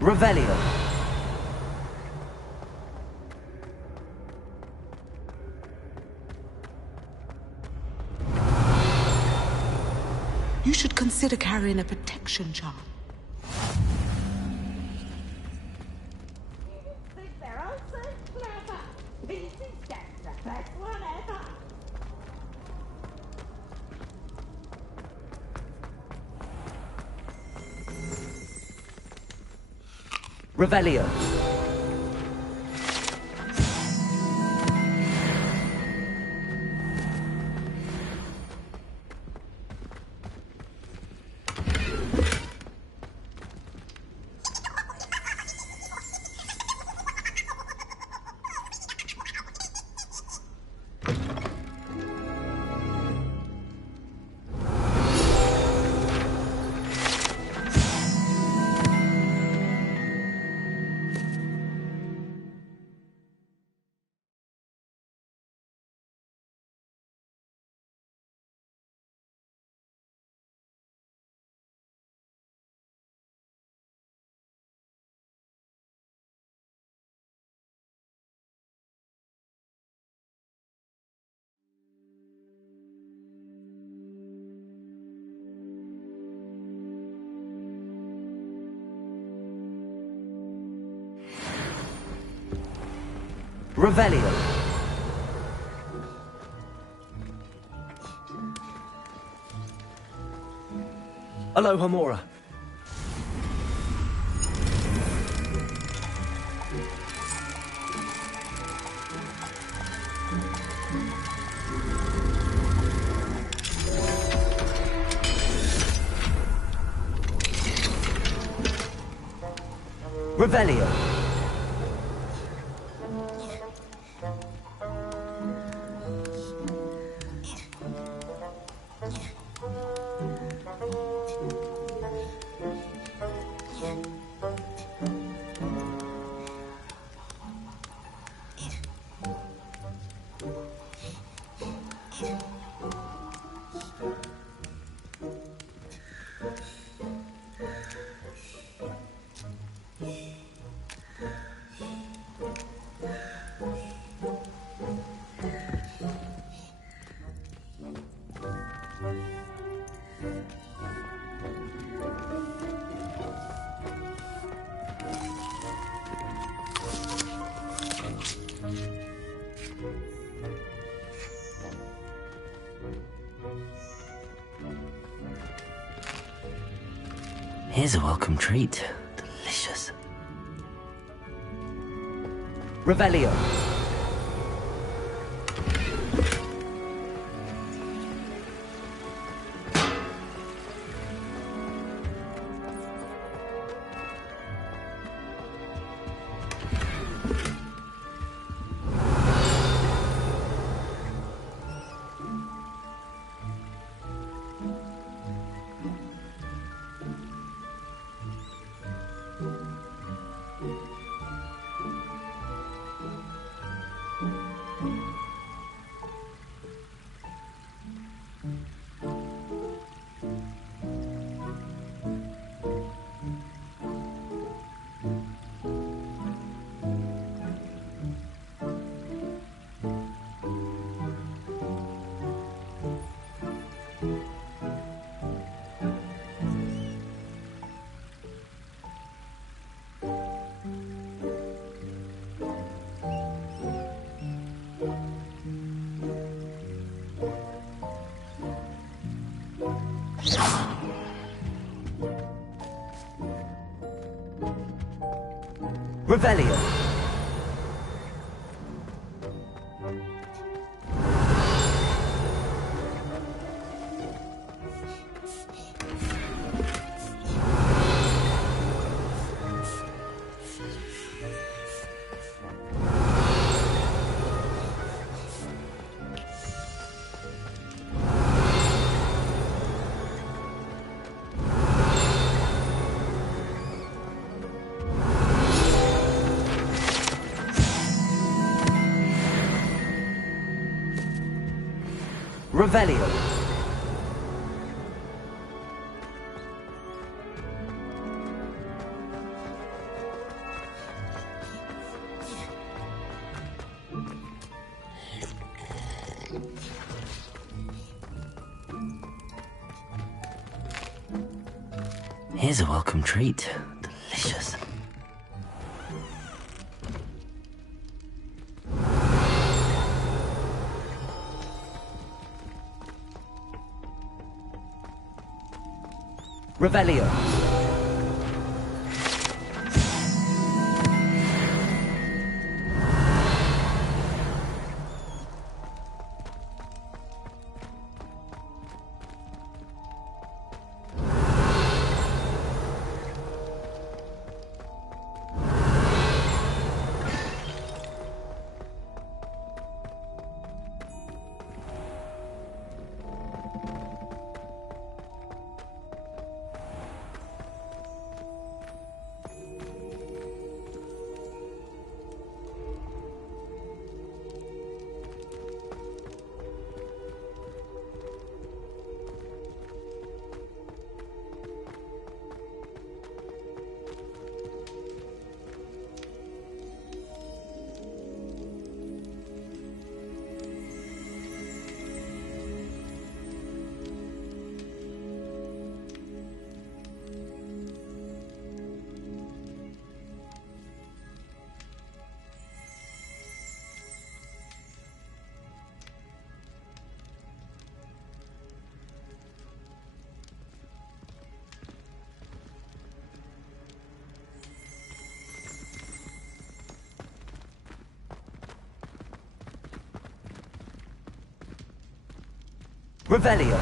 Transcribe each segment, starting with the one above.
Revelio. You should consider carrying a protection charm. They're all so clever. This is just the best one ever. Revelio. Revelio. Aloha Mora. Revelio. Here's a welcome treat. Delicious. Revelio. Revelio. Revelio. Here's a welcome treat. Delicious. Revelio. Revelio.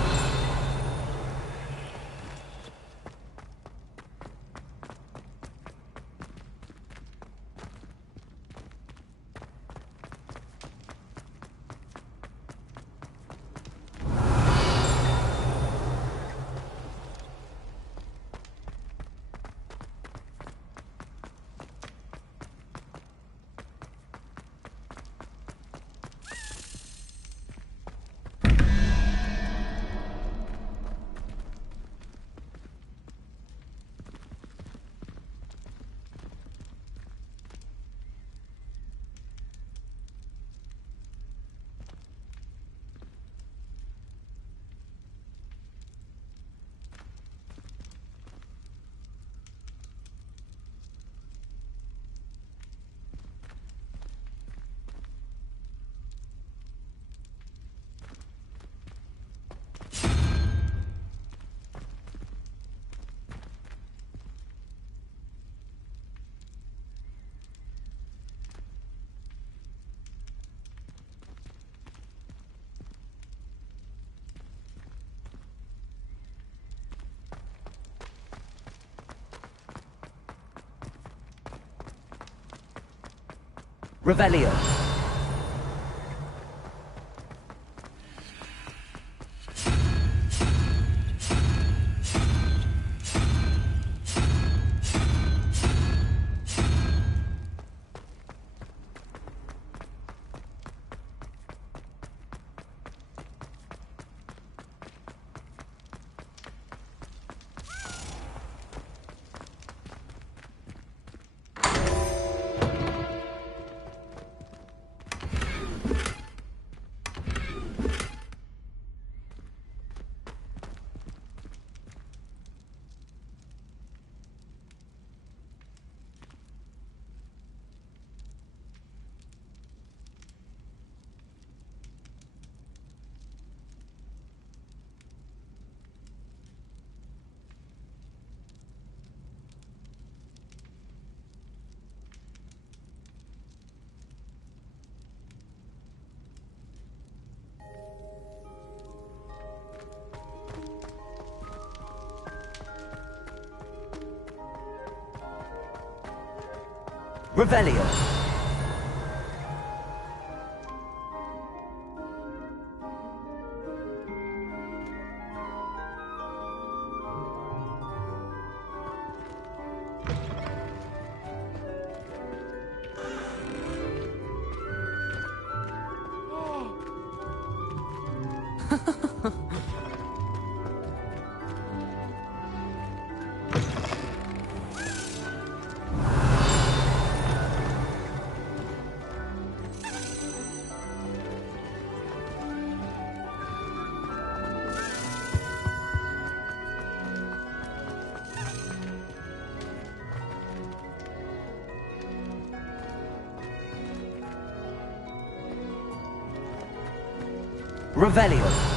Revelio. Revelio. Revelio.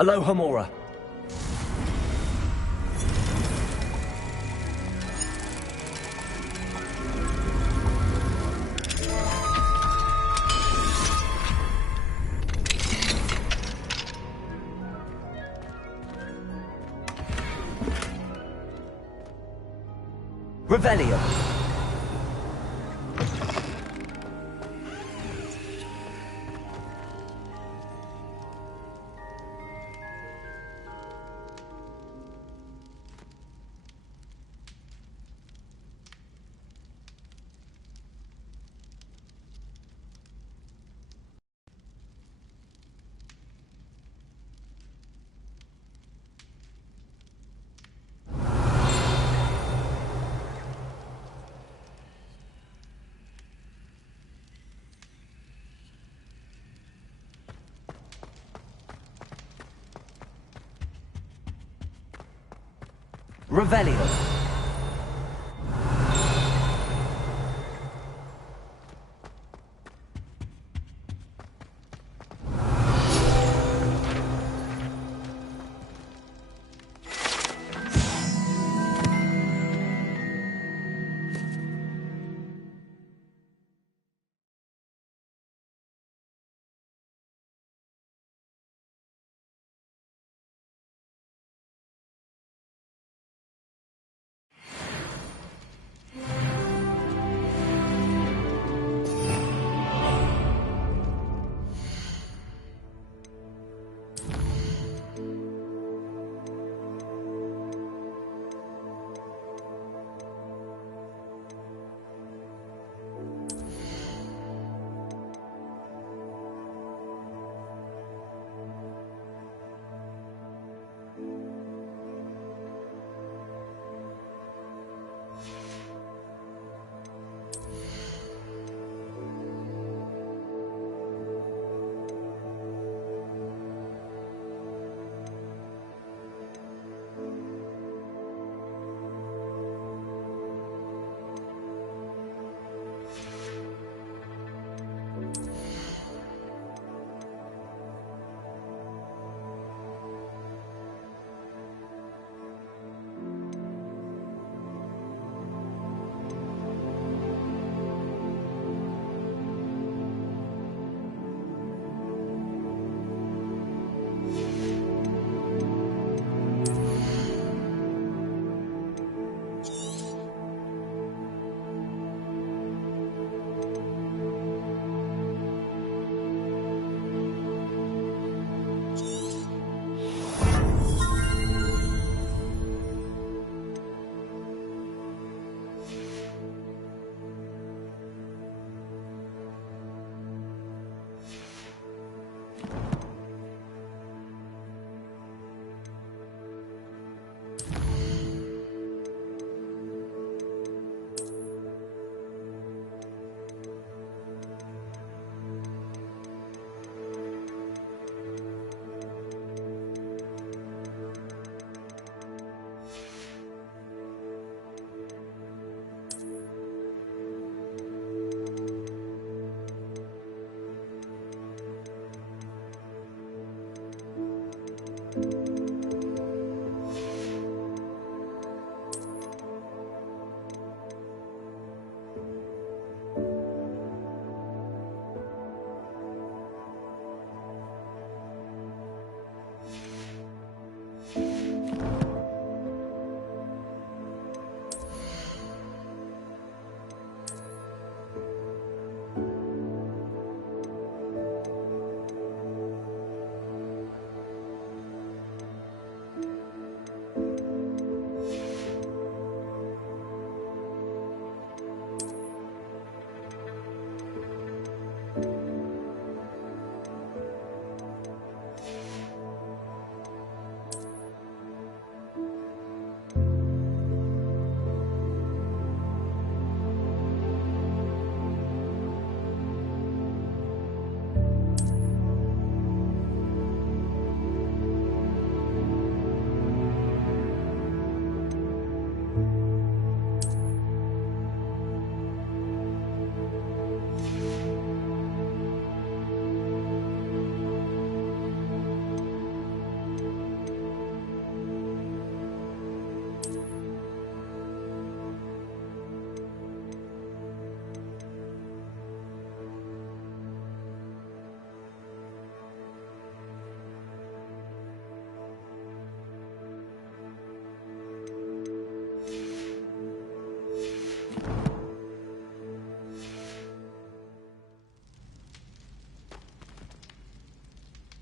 Alohomora. Revelio. Revelio.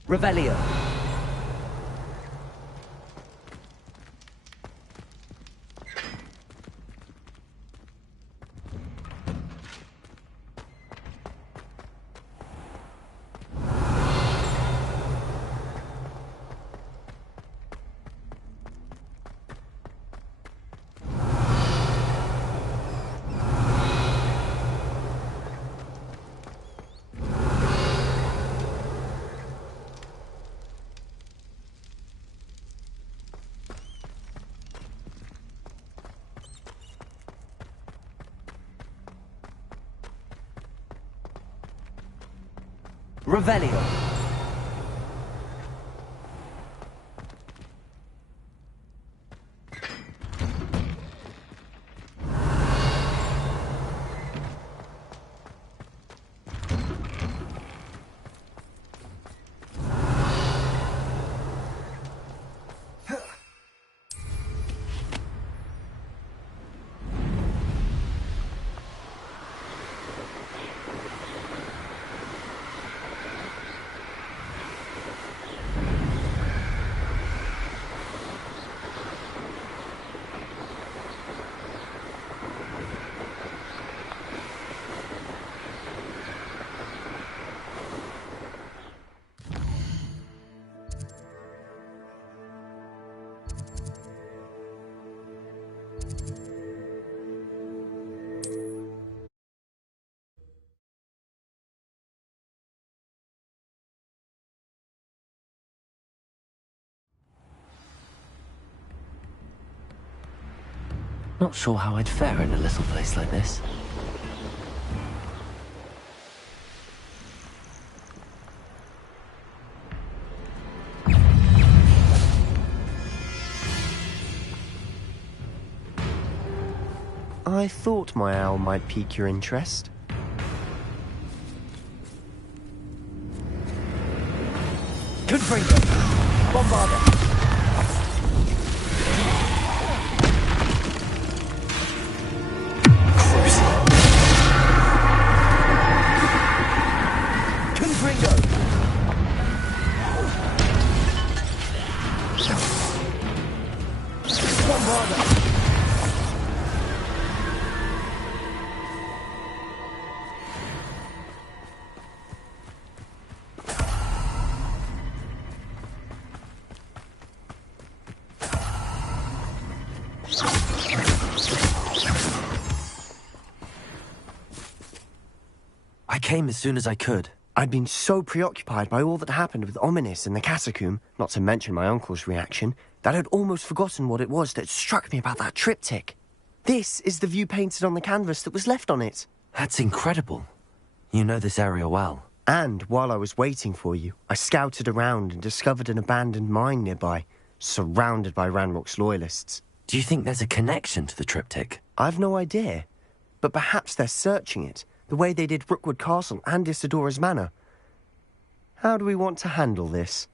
Revelio. Revelio. Not sure how I'd fare in a little place like this. I thought my owl might pique your interest. Confringo. Bombarda. Confringo. Bombarda. I came as soon as I could. I'd been so preoccupied by all that happened with Ominis and the catacomb, not to mention my uncle's reaction, that I'd almost forgotten what it was that struck me about that triptych. This is the view painted on the canvas that was left on it. That's incredible. You know this area well. And while I was waiting for you, I scouted around and discovered an abandoned mine nearby, surrounded by Ranrock's loyalists. Do you think there's a connection to the triptych? I've no idea, but perhaps they're searching it, the way they did Rookwood Castle and Isidora's Manor. How do we want to handle this?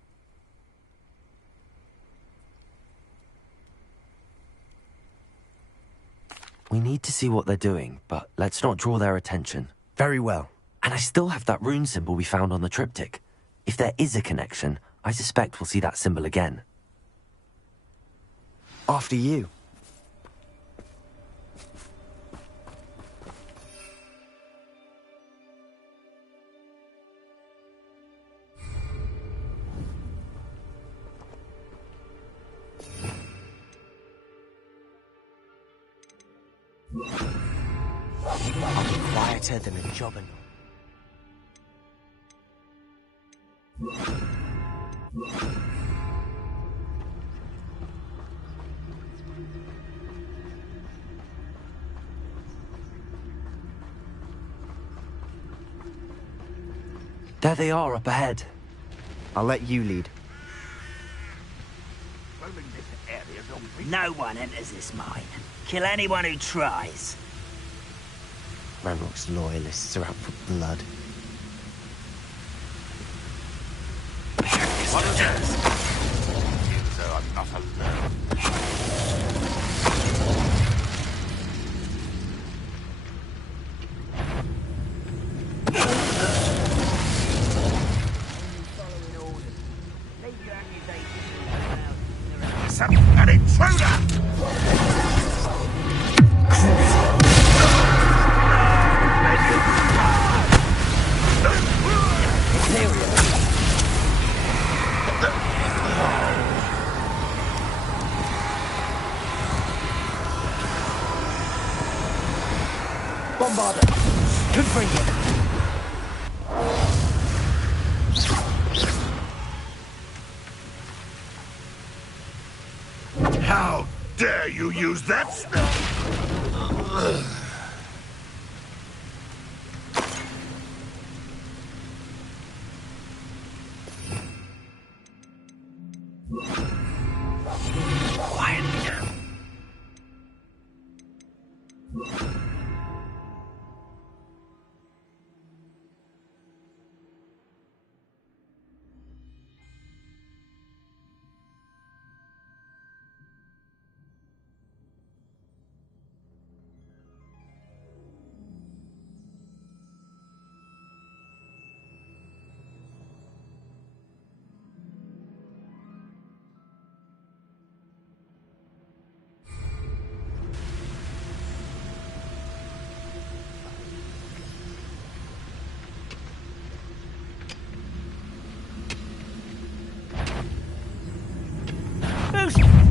We need to see what they're doing, but let's not draw their attention. Very well. And I still have that rune symbol we found on the triptych. If there is a connection, I suspect we'll see that symbol again. After you. I'll be quieter than a jobber. There they are up ahead. I'll let you lead. No one enters this mine. Kill anyone who tries. Ranrock's loyalists are out for blood. So I'm not alone. Bombarder. Confringo. How dare you use that stuff? Quietly now.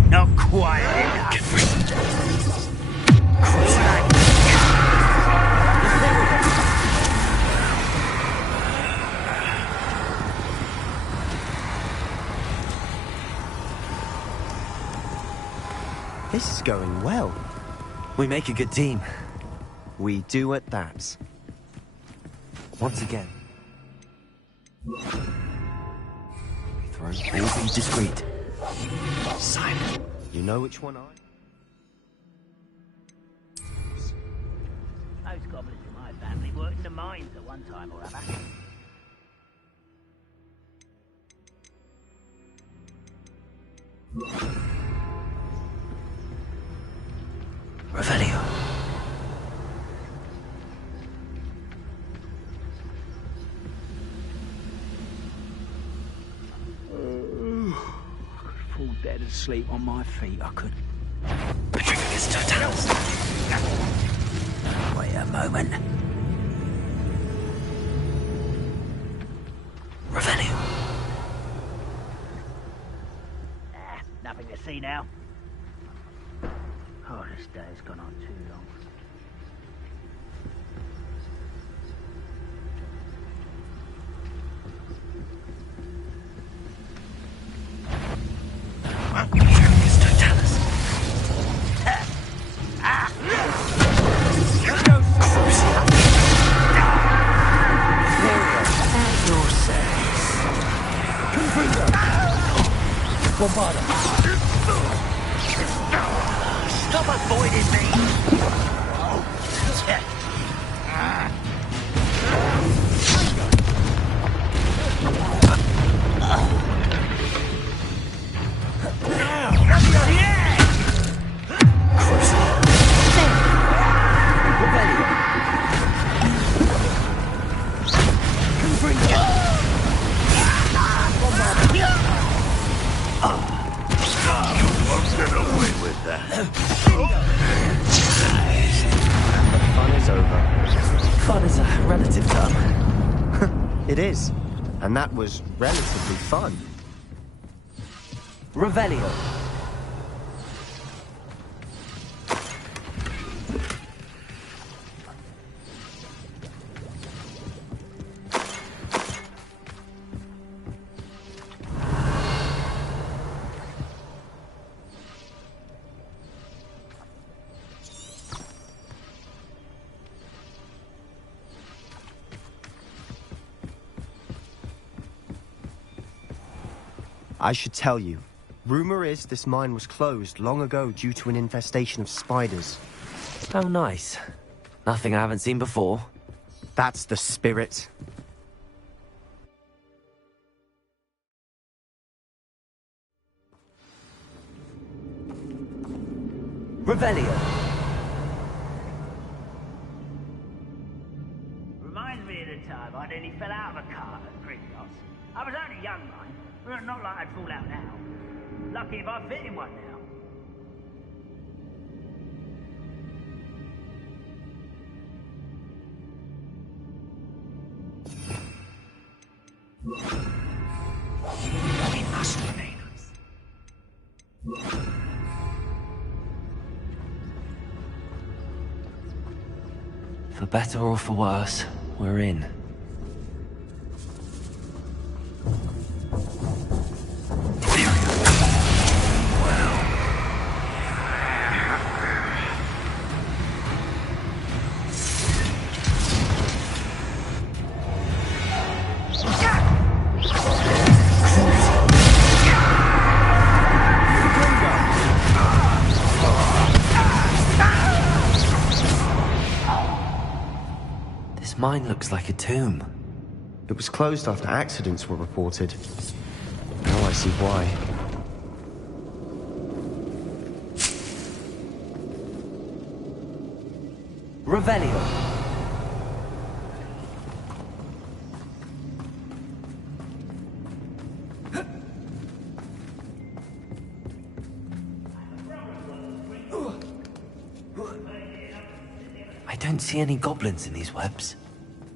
Not quite enough. This is going well. We make a good team. We do at that. Once again. Throw, all be discreet. Silent. You know which one I... Most goblins in my family worked in the mines at one time or other. Revelio. Fall dead asleep on my feet, I could. Patricius Totalis. Wait a moment. Revelio. Nothing to see now. Oh, this day has gone on too long. Patricius Totalis. At your service. Confringo. Bombarder. Stop avoiding me! Revelio. Confringo. Bombarder. Won't get away with that. The fun is over. Fun is a relative term. It is. And that was relatively fun. Revelio. I should tell you. Rumor is this mine was closed long ago due to an infestation of spiders. Oh, nice. Nothing I haven't seen before. That's the spirit. Revelio. Reminds me of the time I nearly fell out of a cart at Gringotts. I was only young, mind. Not like I'd fall out now. Lucky if I fit in one now. We must remain. For better or for worse, we're in. This mine looks like a tomb. It was closed after accidents were reported. Now I see why. Revelio. I don't see any goblins in these webs.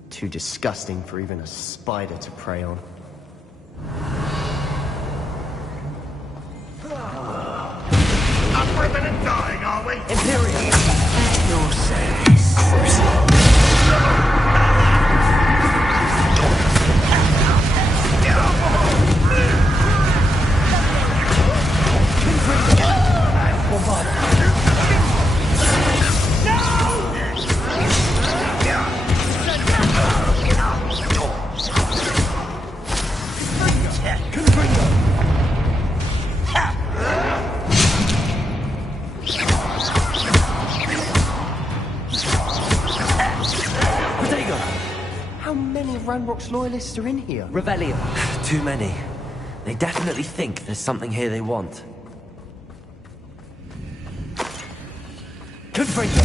Too disgusting for even a spider to prey on. Not for a minute dying, are we? Imperial. Your service. How many of Ranrock's loyalists are in here? Revelio. Too many. They definitely think there's something here they want. Confringo.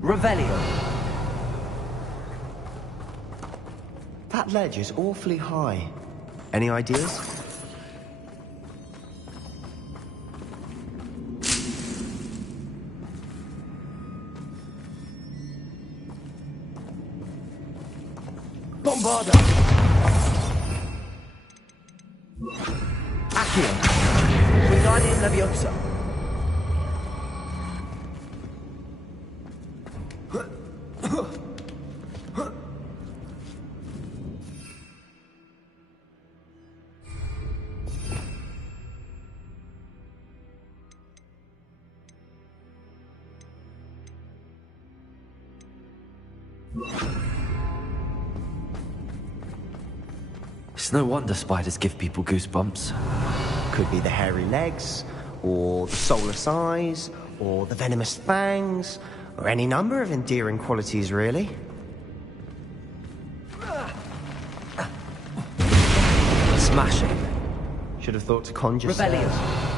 Revelio. That ledge is awfully high. Any ideas? Bombarda. Accio. Wingardium Leviosa. It's no wonder spiders give people goosebumps. Could be the hairy legs, or the soulless eyes, or the venomous fangs, or any number of endearing qualities, really. Smashing. Should have thought to conjure Revelio. spells.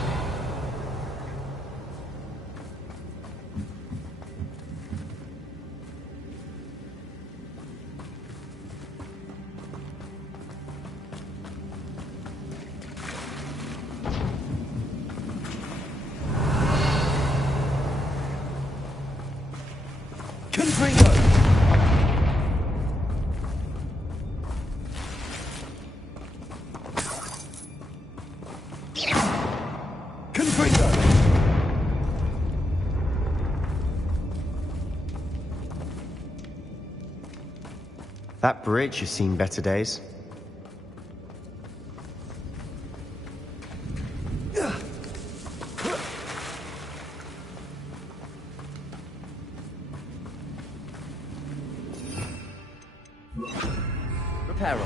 Confringo. Confringo. That bridge has seen better days. Reparo.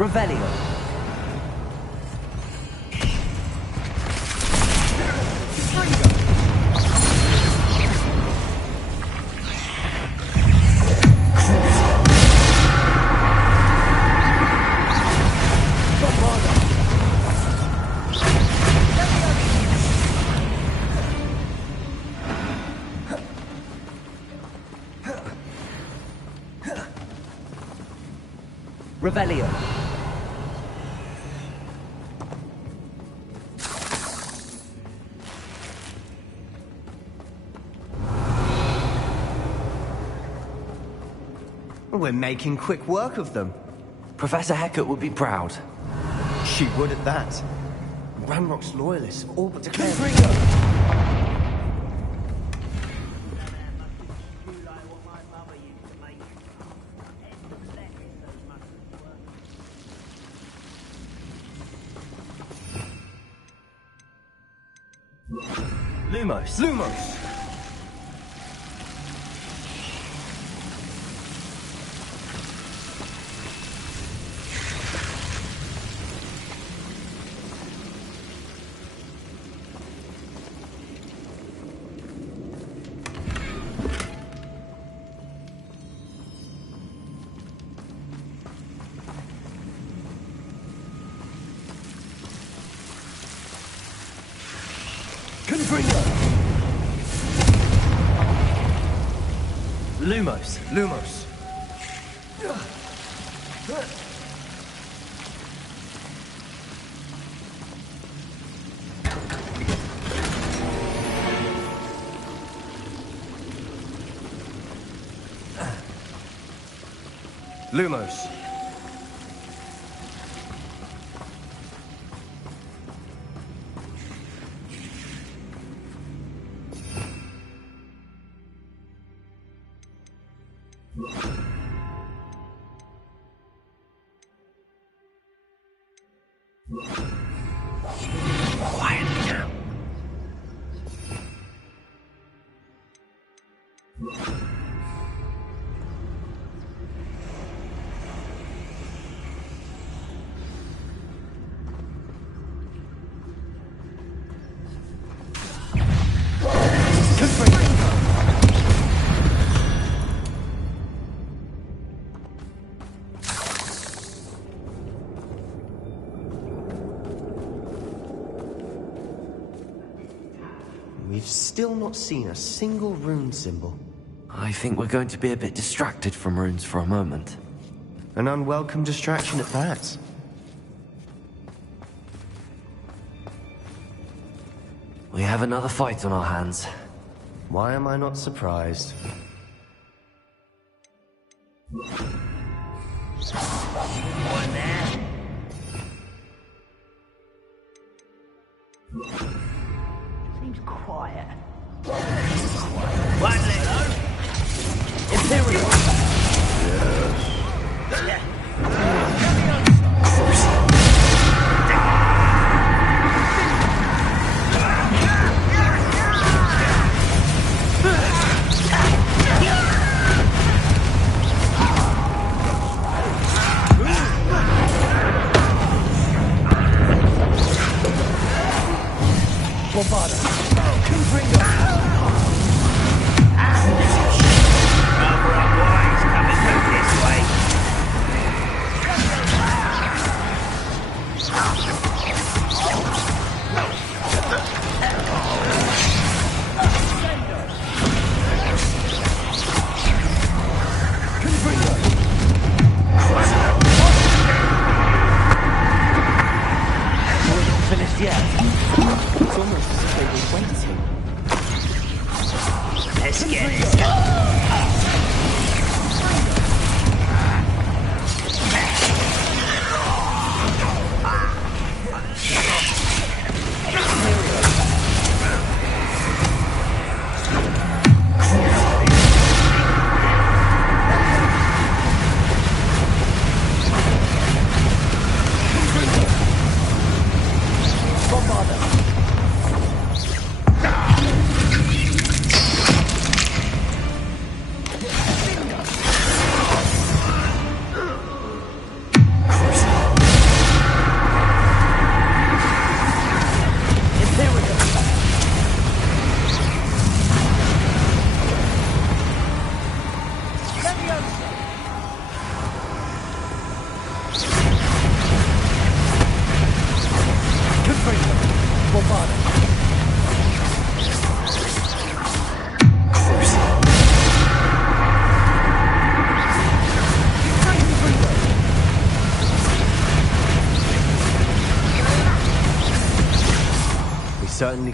Revelio. Revelio. We're making quick work of them. Professor Hecat would be proud. She would at that. Ranrock's loyalists have all but declared... Confringo. Lumos. Lumos. Confringo. Lumos. Lumos. Lumos. Quietly now. We've still not seen a single rune symbol. I think we're going to be a bit distracted from runes for a moment. An unwelcome distraction at that. We have another fight on our hands. Why am I not surprised? One there. Seems quiet. One let alone. Imperial.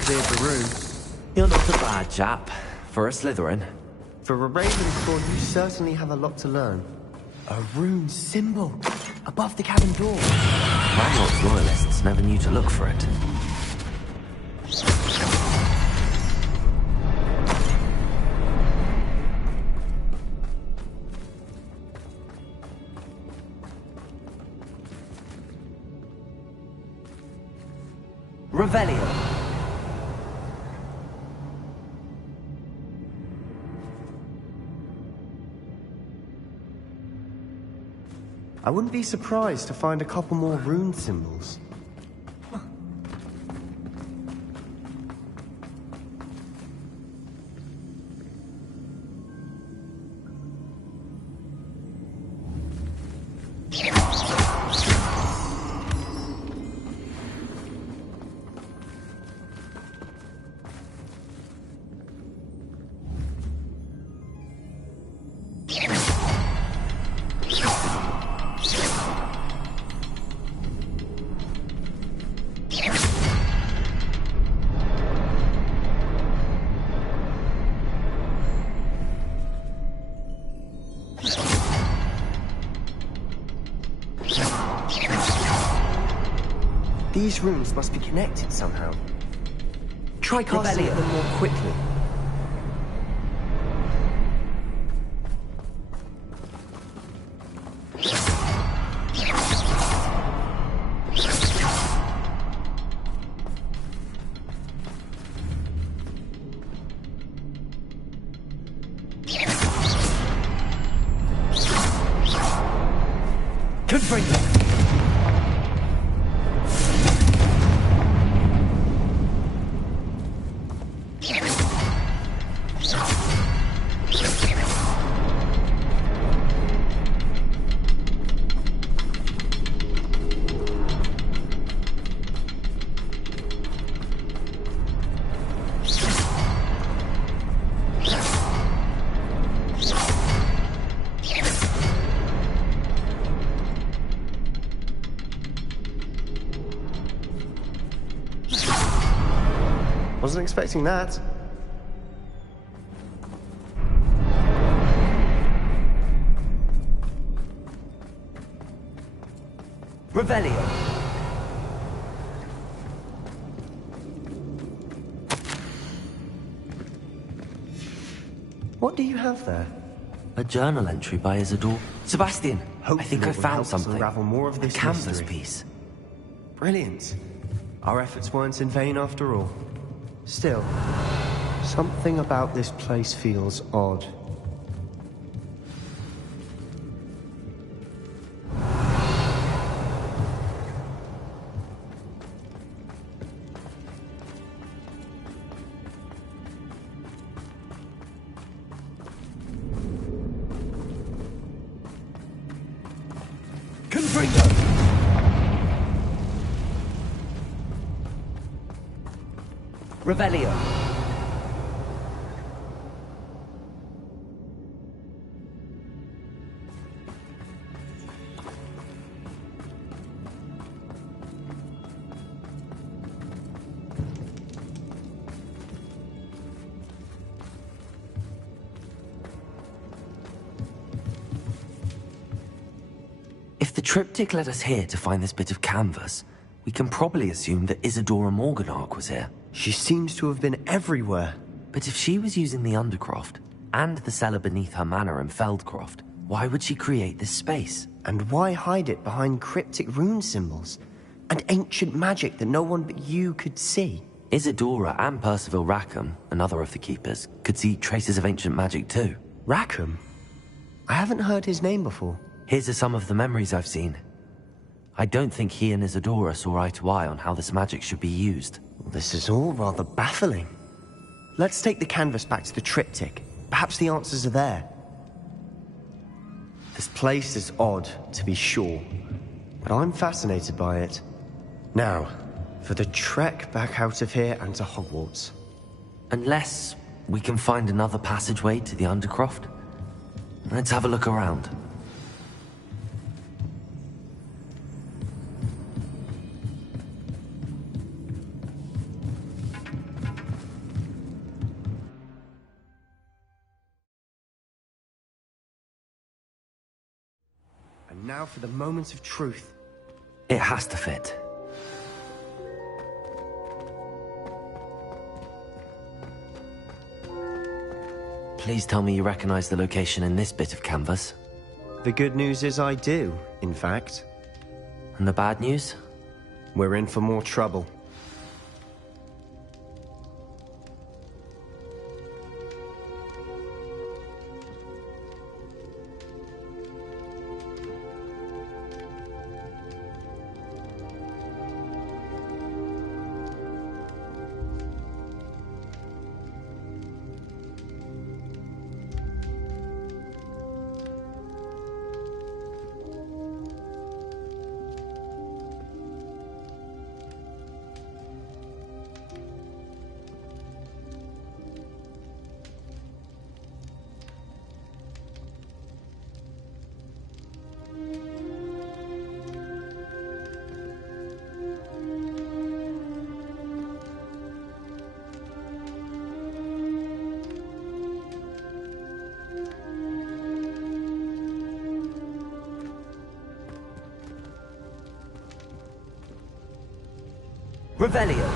cleared the room. You're not a bad chap. For a Slytherin. For a Ravenclaw, you certainly have a lot to learn. A rune symbol above the cabin door. Ranrock's loyalists never knew to look for it. Revelio. I wouldn't be surprised to find a couple more rune symbols. These rooms must be connected somehow. Try casting them more quickly. Confringo. Wasn't expecting that. Revelio. What do you have there? A journal entry by Isidore. Sebastian, I think I it will help found us something. unravel more of this a canvas mystery. piece. Brilliant. Our efforts weren't in vain after all. Still, something about this place feels odd. Confringo. Revelio. If the triptych led us here to find this bit of canvas, we can probably assume that Isadora Morganach was here. She seems to have been everywhere. But if she was using the Undercroft, and the cellar beneath her manor in Feldcroft, why would she create this space? And why hide it behind cryptic rune symbols? And ancient magic that no one but you could see? Isadora and Percival Rackham, another of the Keepers, could see traces of ancient magic too. Rackham? I haven't heard his name before. Here's some of the memories I've seen. I don't think he and Isadora saw eye to eye on how this magic should be used. This is all rather baffling. Let's take the canvas back to the triptych. Perhaps the answers are there. This place is odd, to be sure, but I'm fascinated by it. Now, for the trek back out of here and to Hogwarts. Unless we can find another passageway to the Undercroft. Let's have a look around. now for the moment of truth. It has to fit. Please tell me you recognize the location in this bit of canvas. The good news is I do, in fact. And the bad news? We're in for more trouble. Revelio.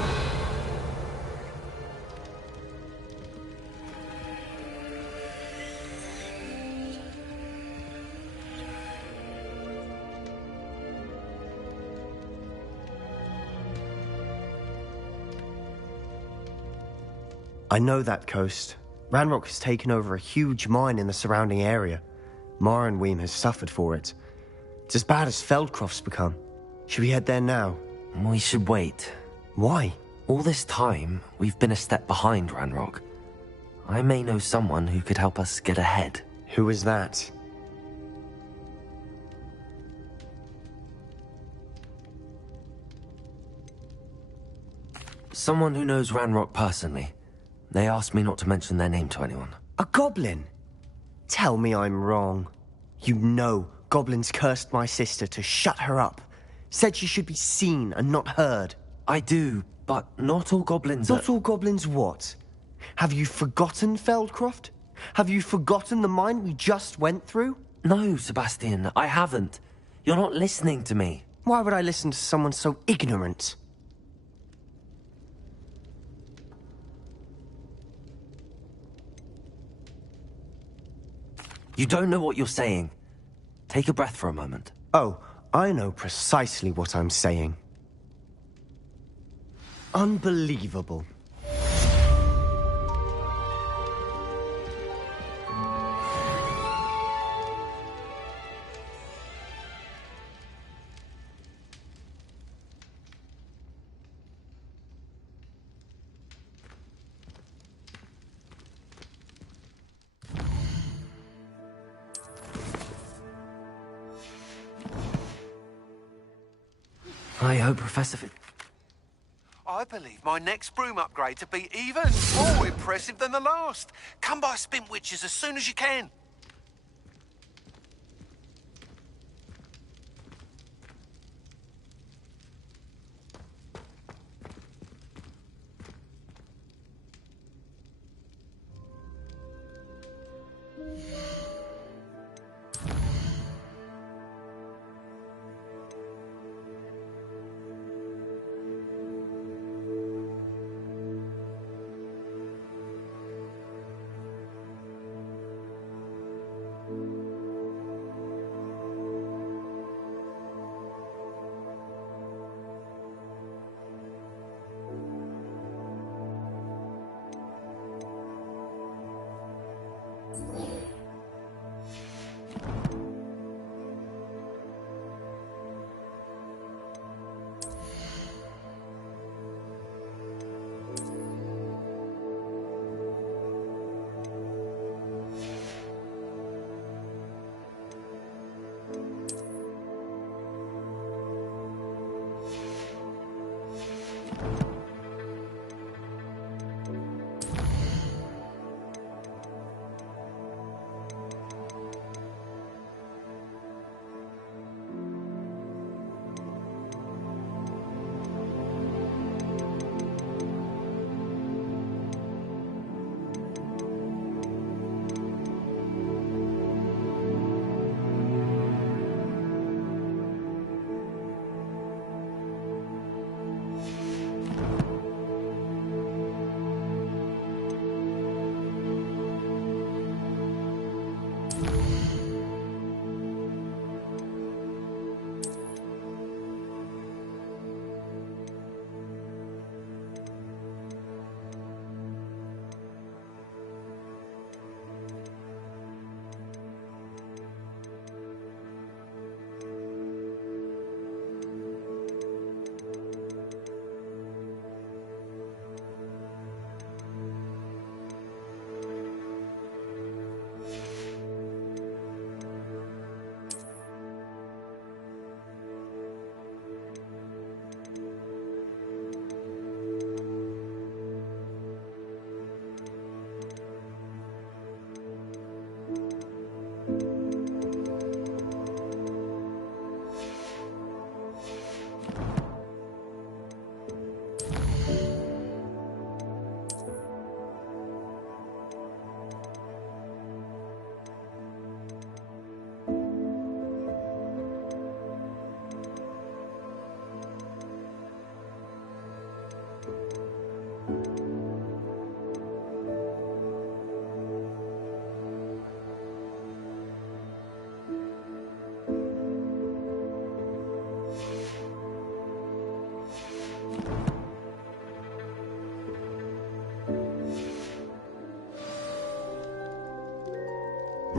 I know that coast. Ranrock has taken over a huge mine in the surrounding area. Morinweem has suffered for it. It's as bad as Feldcroft's become. Should we head there now? We should wait. Why? All this time, we've been a step behind Ranrock. I may know someone who could help us get ahead. Who is that? Someone who knows Ranrock personally. They asked me not to mention their name to anyone. A goblin? Tell me I'm wrong. You know goblins cursed my sister to shut her up. Said she should be seen and not heard. I do, but not all goblins are... Not all goblins what? Have you forgotten Feldcroft? Have you forgotten the mine we just went through? No, Sebastian, I haven't. You're not listening to me. Why would I listen to someone so ignorant? You don't know what you're saying. Take a breath for a moment. Oh, I know precisely what I'm saying. Unbelievable. I hope Professor... I believe my next broom upgrade to be even more impressive than the last. Come by Spintwitches as soon as you can.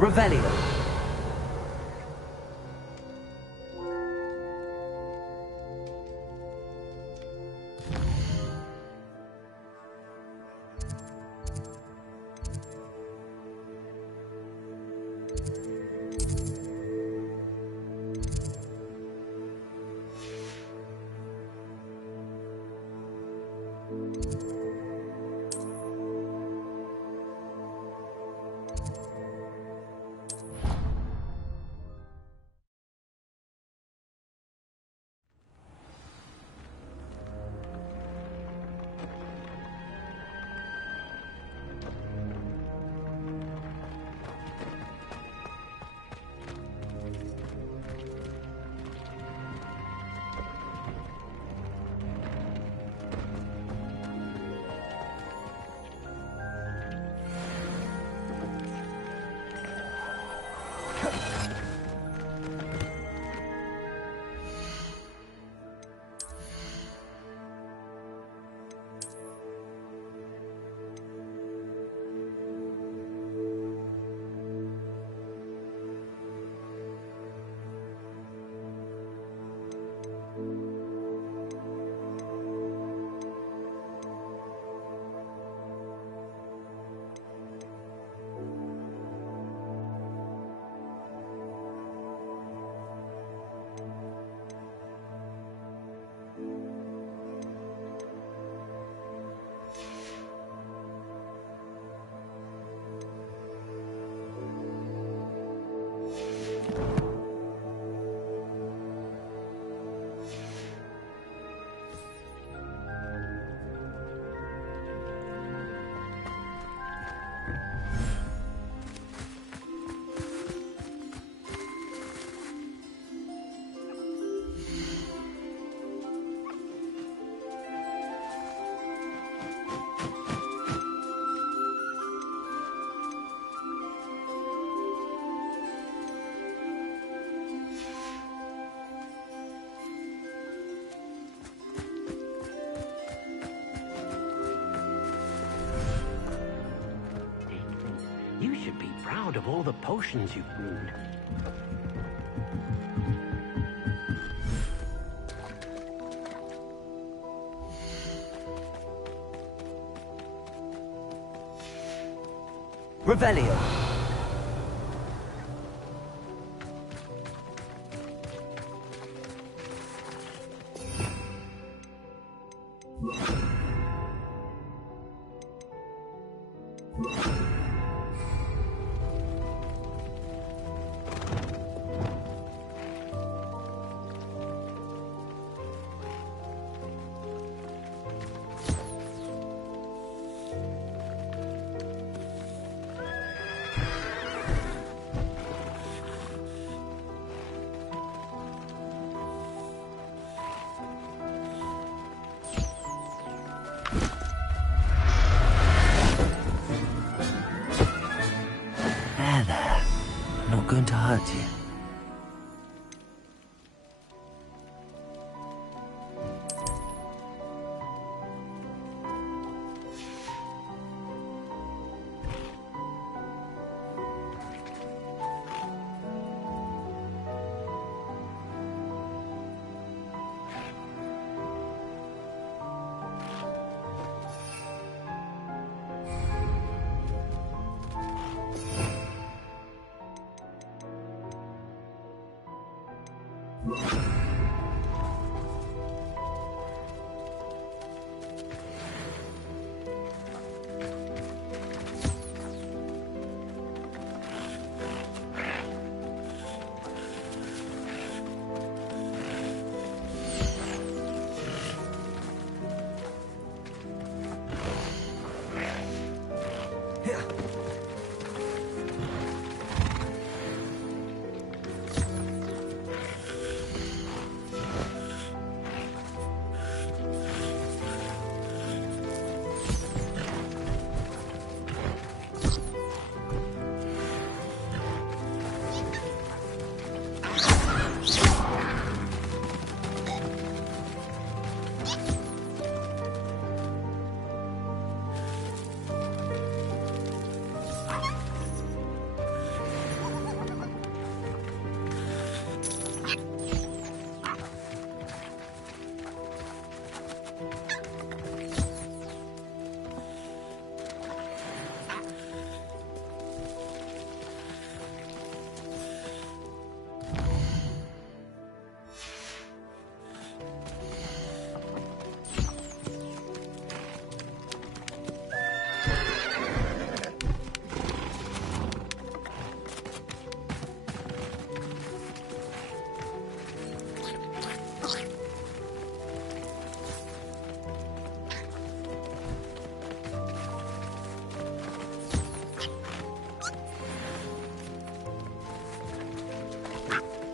Revelio. You should be proud of all the potions you've brewed. Revelio. There. I'm not going to hurt you.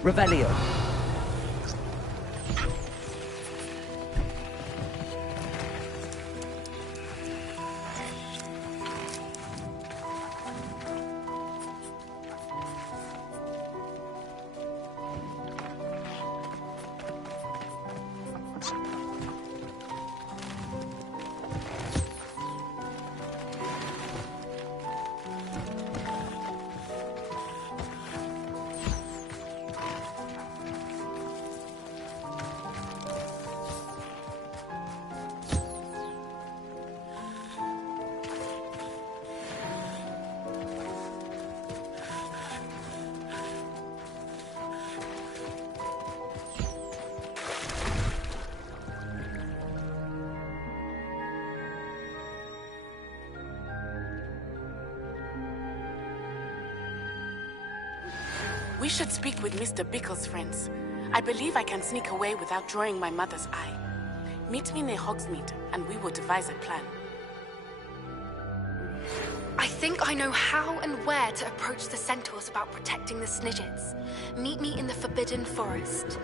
Revelio. We should speak with Mr. Bickle's friends. I believe I can sneak away without drawing my mother's eye. Meet me near Hogsmeade, and we will devise a plan. I think I know how and where to approach the centaurs about protecting the Snidgets. Meet me in the Forbidden Forest.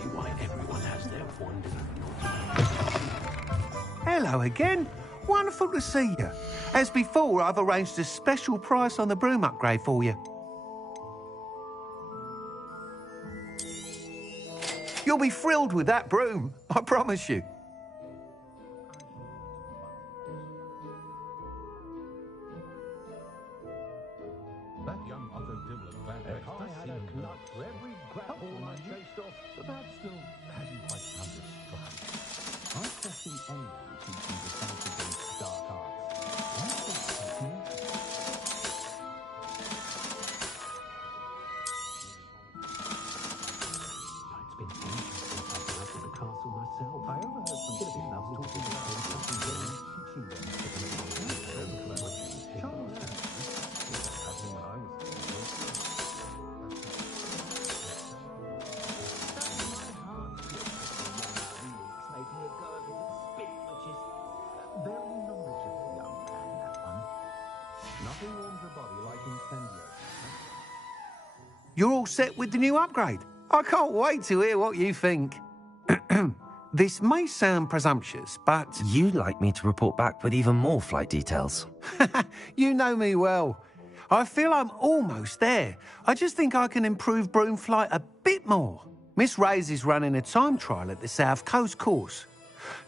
see why everyone has their wandering. Hello again. Wonderful to see you. As before, I've arranged a special price on the broom upgrade for you. You'll be thrilled with that broom, I promise you. That young Otto Dibbler Van Beck does seem nut for every grapple I chased off, but that still hasn't quite come to strike. I'm trusting anyone teaching the fight against dark arts. Why should I continue? It's been ages since I've been up to the castle myself. I overheard some citizens talking about something very teaching them. Charles when I was very knowledgeable young man, that one. Nothing warms a body like incendio. You're all set with the new upgrade. I can't wait to hear what you think. This may sound presumptuous, but... You'd like me to report back with even more flight details. You know me well. I feel I'm almost there. I just think I can improve broom flight a bit more. Miss Ray's is running a time trial at the South Coast course.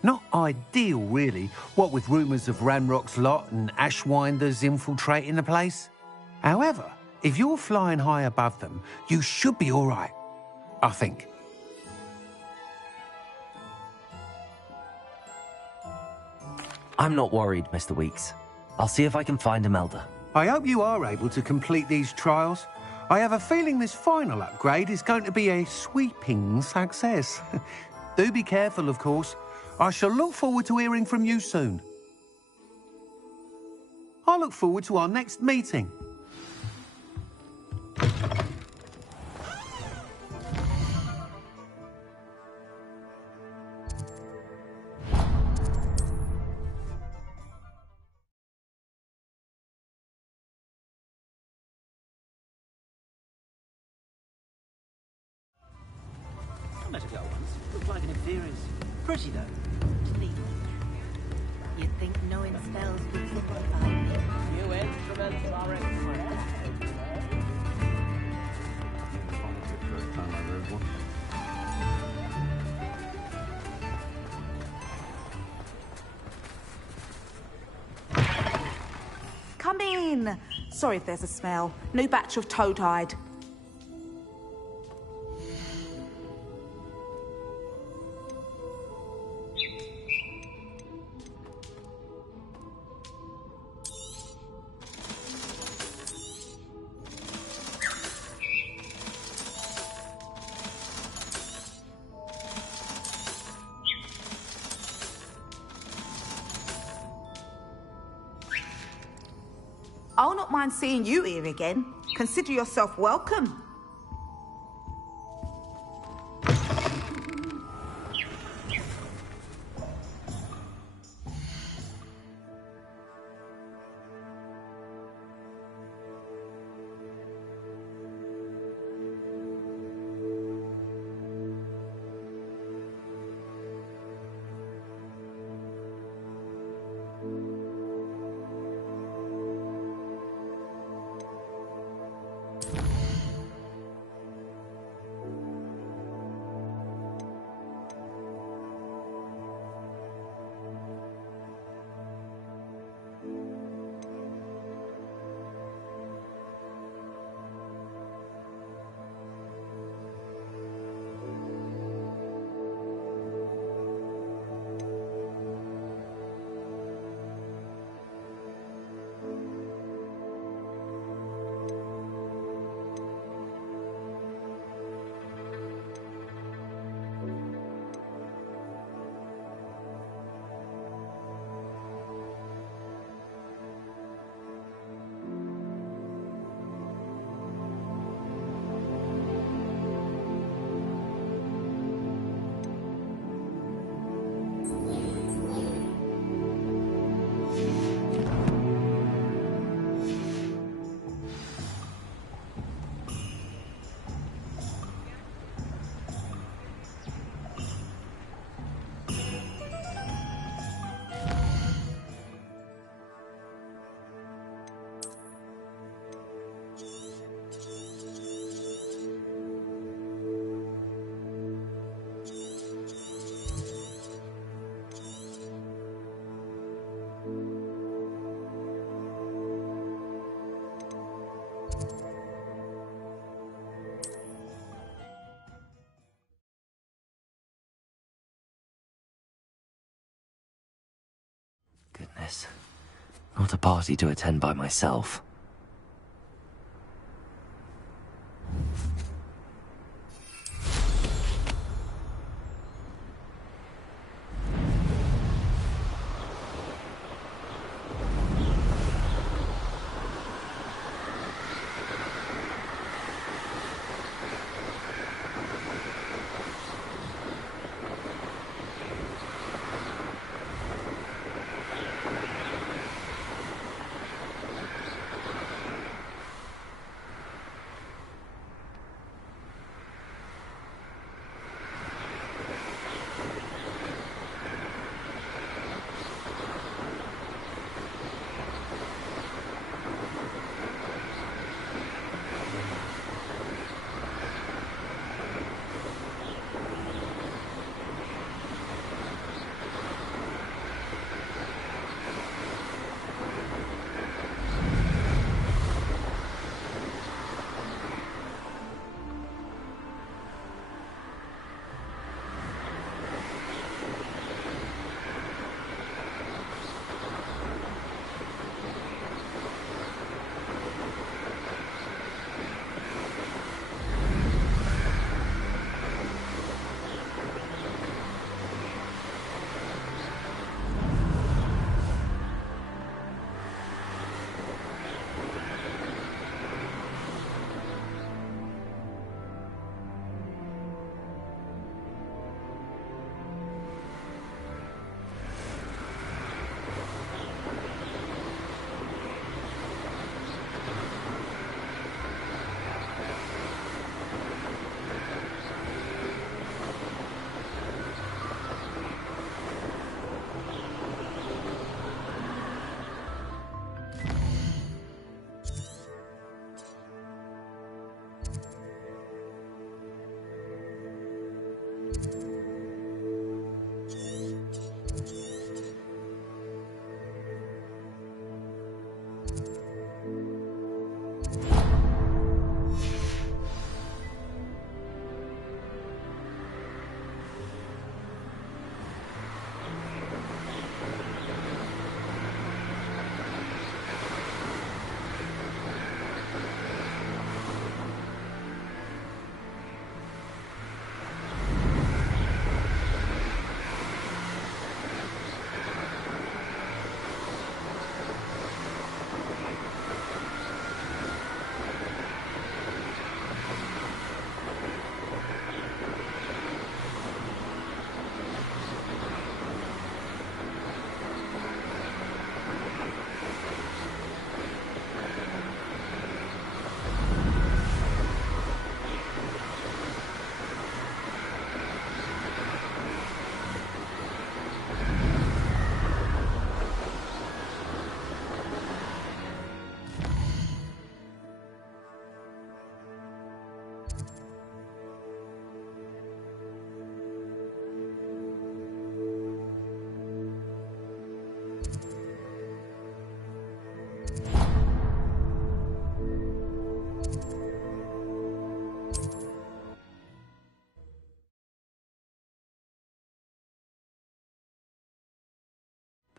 Not ideal, really, what with rumours of Ranrock's lot and Ashwinders infiltrating the place. However, if you're flying high above them, you should be all right, I think. I'm not worried, Mr. Weeks. I'll see if I can find Imelda. I hope you are able to complete these trials. I have a feeling this final upgrade is going to be a sweeping success. Do be careful, of course. I shall look forward to hearing from you soon. I look forward to our next meeting. I met a girl once. Looked like an inferior. Pretty though. You'd think knowing spells would simplify me. You instruments are incredible. First time I heard one. Come in. Sorry if there's a smell. New batch of toad-hide. I'll not mind seeing you here again. Consider yourself welcome. business. Not a party to attend by myself.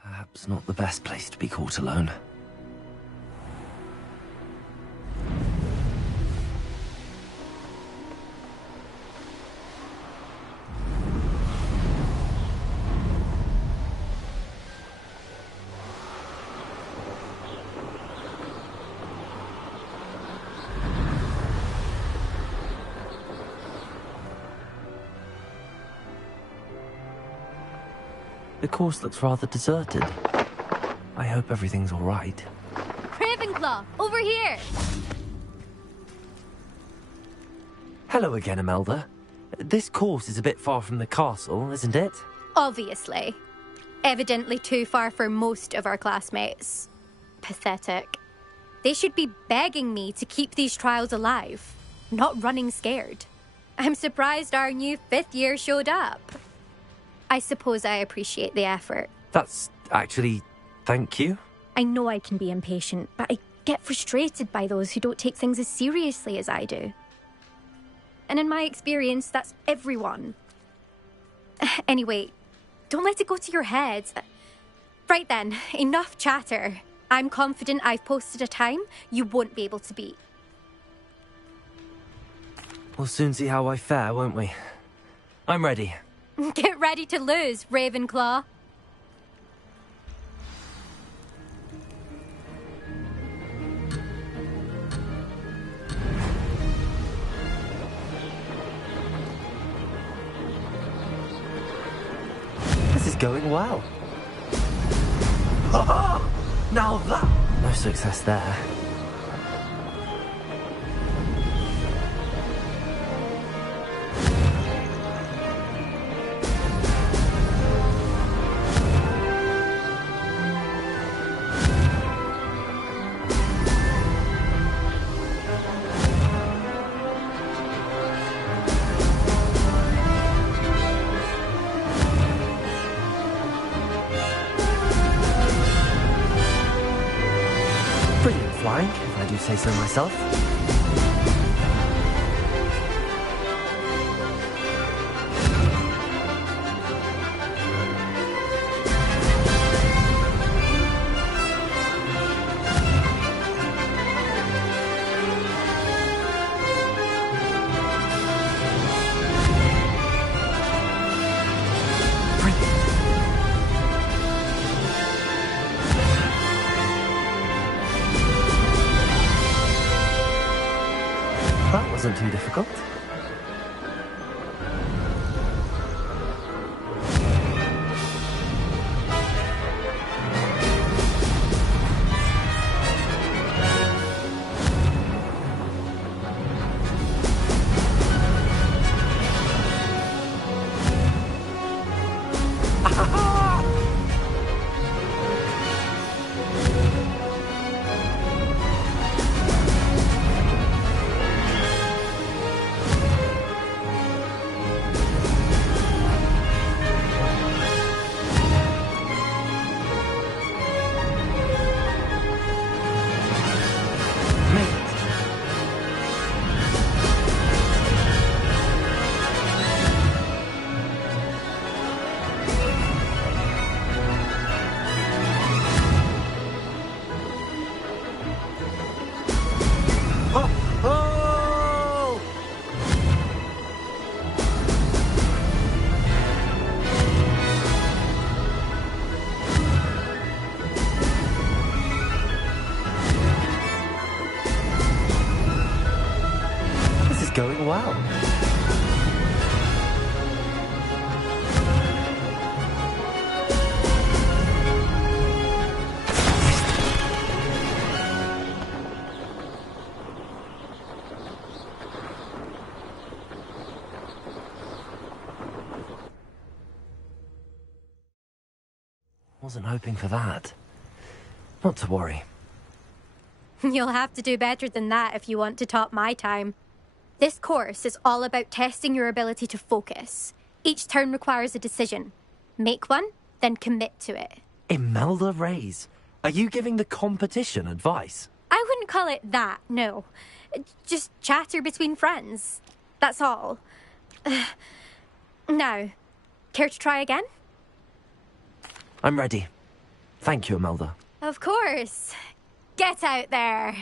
Perhaps not the best place to be caught alone. The course looks rather deserted. I hope everything's all right. Ravenclaw, over here! Hello again, Imelda. This course is a bit far from the castle, isn't it? Obviously. Evidently too far for most of our classmates. Pathetic. They should be begging me to keep these trials alive, not running scared. I'm surprised our new 5th year showed up. I suppose I appreciate the effort. That's actually... thank you. I know I can be impatient, but I get frustrated by those who don't take things as seriously as I do. And in my experience, that's everyone. Anyway, don't let it go to your head. Right then, enough chatter. I'm confident I've posted a time you won't be able to beat. We'll soon see how I fare, won't we? I'm ready. Get ready to lose, Ravenclaw. This is going well. Now that... No success there. Brilliant flying, if I do say so myself. That wasn't too difficult. Going well. Wasn't hoping for that. Not to worry. You'll have to do better than that if you want to top my time. This course is all about testing your ability to focus. Each turn requires a decision. Make one, then commit to it. Imelda Reyes, are you giving the competition advice? I wouldn't call it that, no. Just chatter between friends. That's all. Now, care to try again? I'm ready. Thank you, Imelda. Of course. Get out there.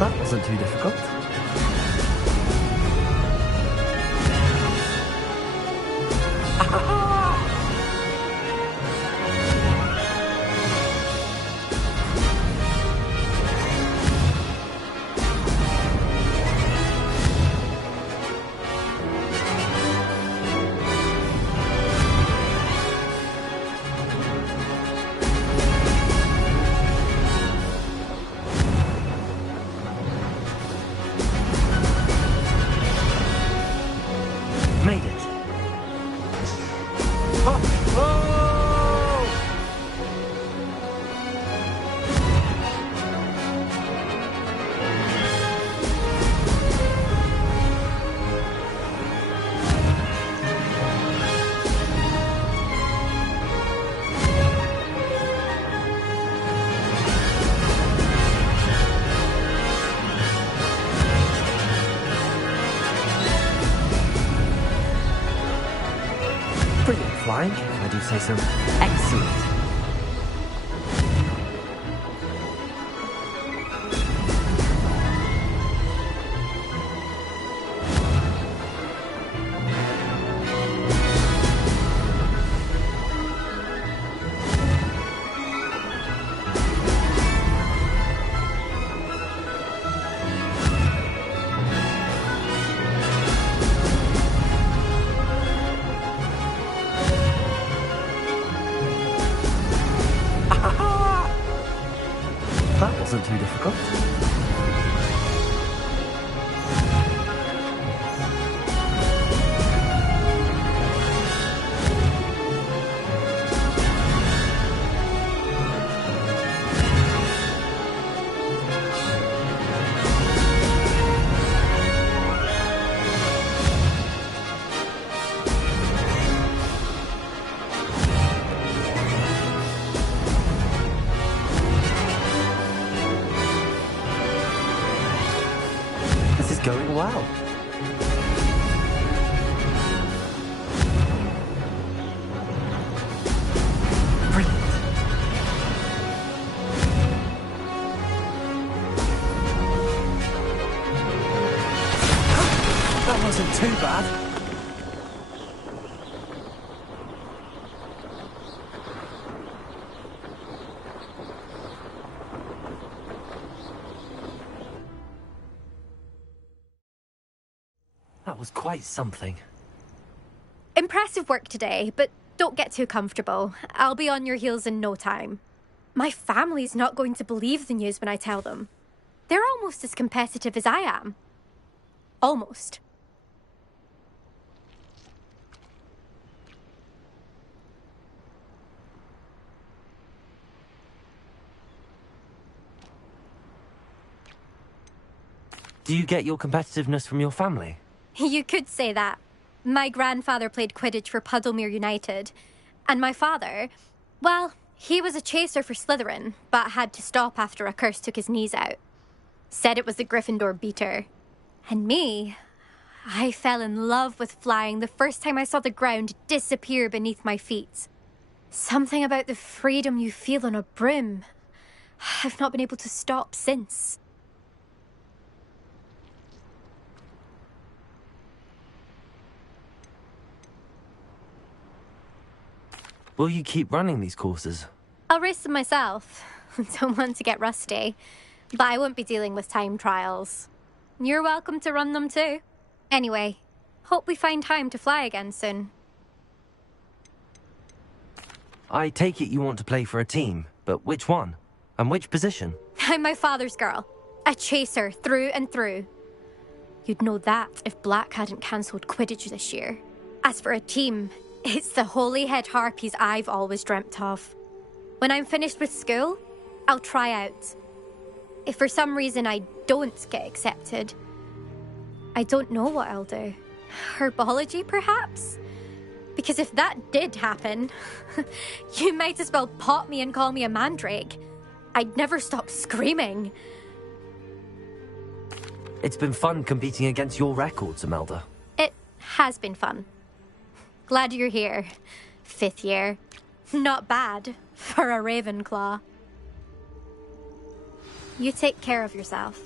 That wasn't too difficult. Made it. brilliant flying, if I do say so. Excellent. That wasn't too difficult. This is going well. Brilliant. That wasn't too bad. That was quite something. Impressive work today, but don't get too comfortable. I'll be on your heels in no time. My family's not going to believe the news when I tell them. They're almost as competitive as I am. Almost. Do you get your competitiveness from your family? You could say that. My grandfather played Quidditch for Puddlemere United. And my father, well, he was a chaser for Slytherin, but had to stop after a curse took his knees out. Said it was the Gryffindor beater. And me, I fell in love with flying the first time I saw the ground disappear beneath my feet. Something about the freedom you feel on a broom. I've not been able to stop since. Will you keep running these courses? I'll race them myself. Don't want to get rusty. But I won't be dealing with time trials. You're welcome to run them too. Anyway, hope we find time to fly again soon. I take it you want to play for a team, but which one? And which position? I'm my father's girl. A chaser through and through. You'd know that if Black hadn't cancelled Quidditch this year. As for a team, it's the Holyhead Harpies I've always dreamt of. When I'm finished with school, I'll try out. If for some reason I don't get accepted, I don't know what I'll do. Herbology, perhaps? Because if that did happen, you might as well pot me and call me a mandrake. I'd never stop screaming. It's been fun competing against your records, Imelda. It has been fun. Glad you're here. 5th year. Not bad for a Ravenclaw. You take care of yourself.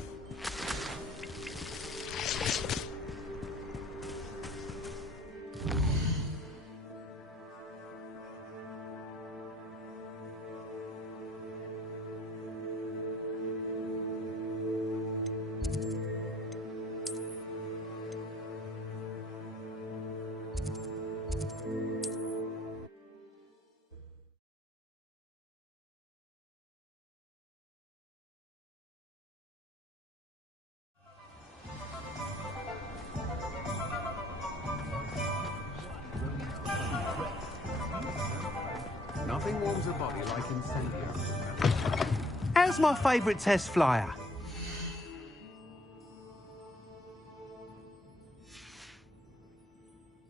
Nothing warms a body like incendio. How's my favourite test flyer?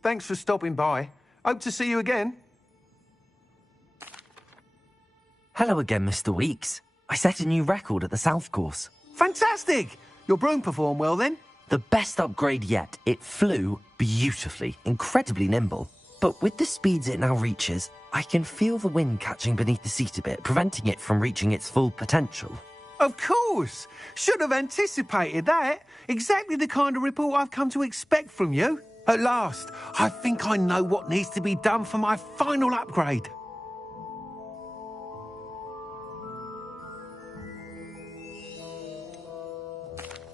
Thanks for stopping by. Hope to see you again. Hello again, Mr. Weeks. I set a new record at the South Course. Fantastic! Your broom performed well then? The best upgrade yet. It flew beautifully, incredibly nimble. But with the speeds it now reaches, I can feel the wind catching beneath the seat a bit, preventing it from reaching its full potential. Of course! Should have anticipated that. Exactly the kind of report I've come to expect from you. At last, I think I know what needs to be done for my final upgrade.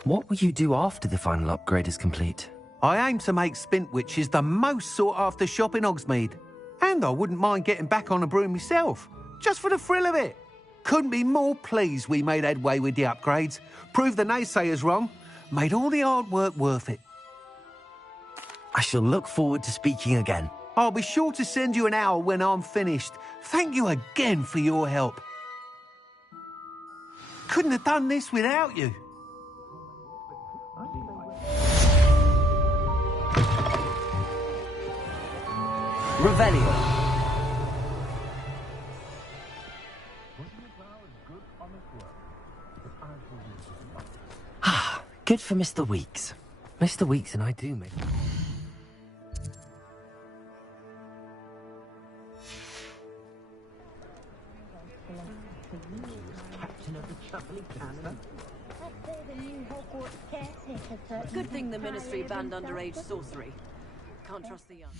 What will you do after the final upgrade is complete? I aim to make Spintwitches the most sought-after shop in Hogsmeade. And I wouldn't mind getting back on a broom myself, just for the thrill of it. Couldn't be more pleased we made headway with the upgrades, proved the naysayers wrong, made all the hard work worth it. I shall look forward to speaking again. I'll be sure to send you an hour when I'm finished. Thank you again for your help. Couldn't have done this without you. Revelio. Good for Mr. Weeks. Mr. Weeks and I do make... Captain of the Chuffley Cannon. Good thing the Ministry banned underage sorcery. Can't trust the young.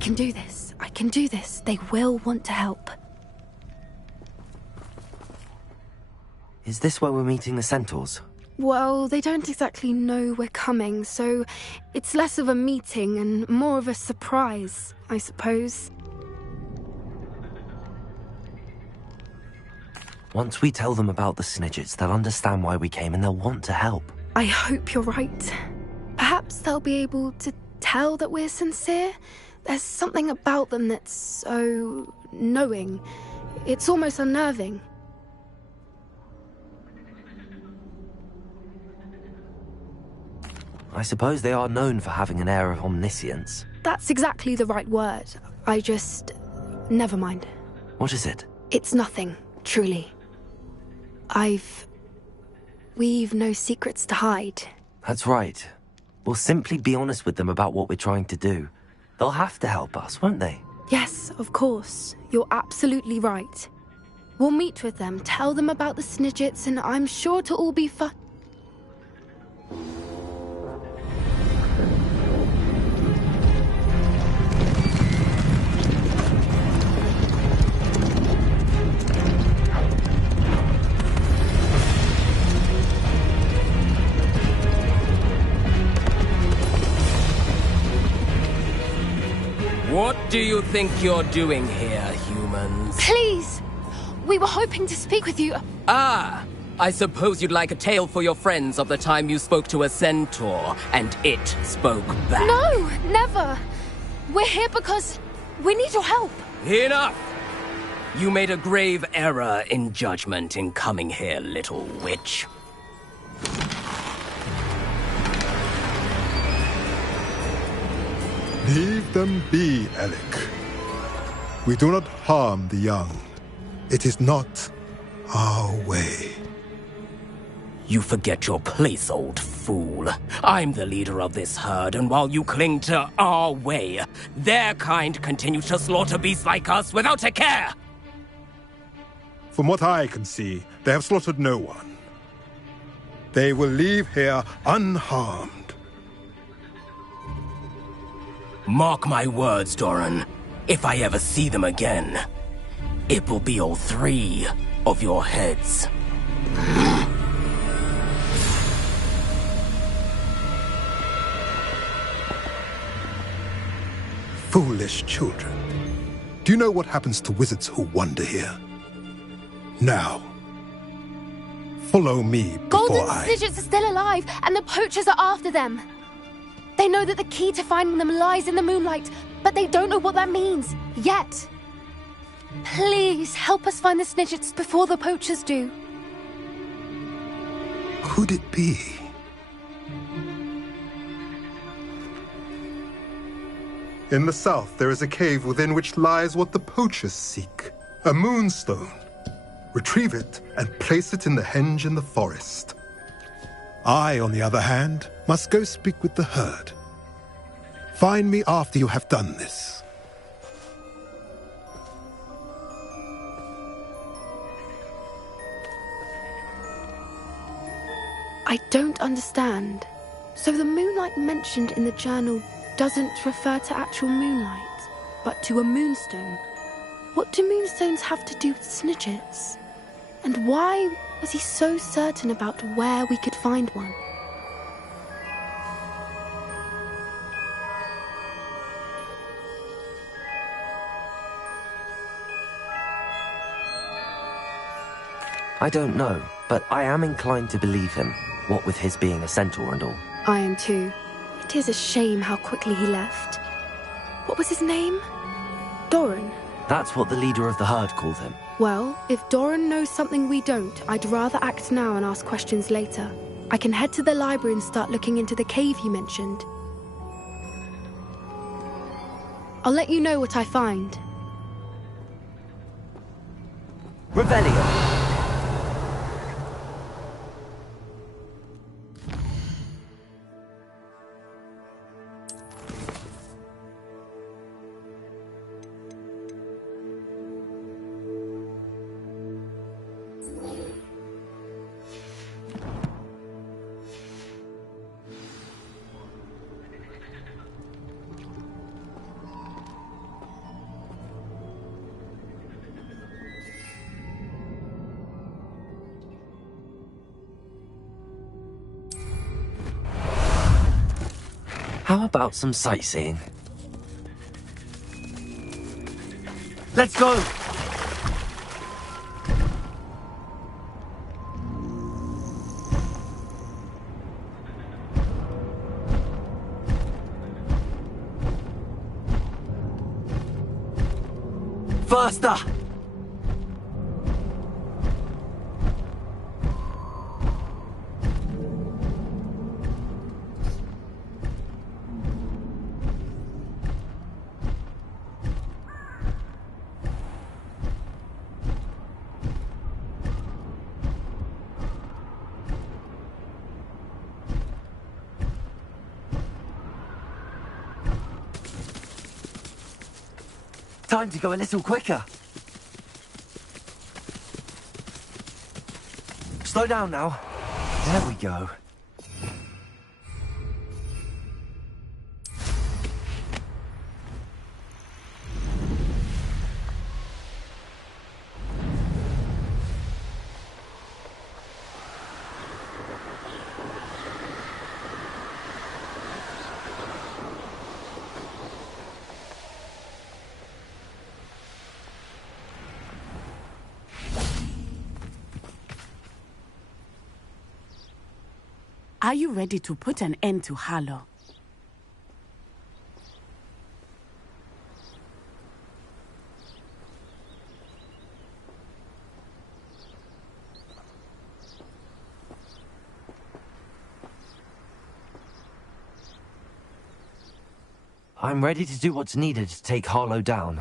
can do this. I can do this. They will want to help. Is this where we're meeting the centaurs? Well, they don't exactly know we're coming, so it's less of a meeting and more of a surprise, I suppose. Once we tell them about the Snidgets, they'll understand why we came and they'll want to help. I hope you're right. Perhaps they'll be able to tell that we're sincere. There's something about them that's so knowing. It's almost unnerving. I suppose they are known for having an air of omniscience. That's exactly the right word. I just... never mind. What is it? It's nothing, truly. We've no secrets to hide. That's right. We'll simply be honest with them about what we're trying to do. They'll have to help us, won't they? Yes, of course. You're absolutely right. We'll meet with them, tell them about the Snidgets, and I'm sure it'll all be fun. What do you think you're doing here, humans? Please! We were hoping to speak with you. Ah! I suppose you'd like a tale for your friends of the time you spoke to a centaur, and it spoke back. No! Never! We're here because we need your help. Enough! You made a grave error in judgment in coming here, little witch. Leave them be, Alec. We do not harm the young. It is not our way. You forget your place, old fool. I'm the leader of this herd, and while you cling to our way, their kind continue to slaughter beasts like us without a care! From what I can see, they have slaughtered no one. They will leave here unharmed. Mark my words, Doran. If I ever see them again, it will be all 3 of your heads. Foolish children. Do you know what happens to wizards who wander here? Now, follow me before Golden Snidgets are still alive, and the poachers are after them. They know that the key to finding them lies in the moonlight, but they don't know what that means, yet. Please, help us find the Snidgets before the poachers do. Could it be? In the south, there is a cave within which lies what the poachers seek. A moonstone. Retrieve it and place it in the henge in the forest. I, on the other hand, must go speak with the herd. Find me after you have done this. I don't understand. So the moonlight mentioned in the journal doesn't refer to actual moonlight, but to a moonstone. What do moonstones have to do with Snidgets? And why was he so certain about where we could find one? I don't know, but I am inclined to believe him, what with his being a centaur and all. I am too. It is a shame how quickly he left. What was his name? Doran. That's what the leader of the herd called him. Well, if Doran knows something we don't, I'd rather act now and ask questions later. I can head to the library and start looking into the cave you mentioned. I'll let you know what I find. Revelio. How about some sightseeing? Let's go! Faster! Time to go a little quicker. Slow down now. There we go. Are you ready to put an end to Harlow? I'm ready to do what's needed to take Harlow down.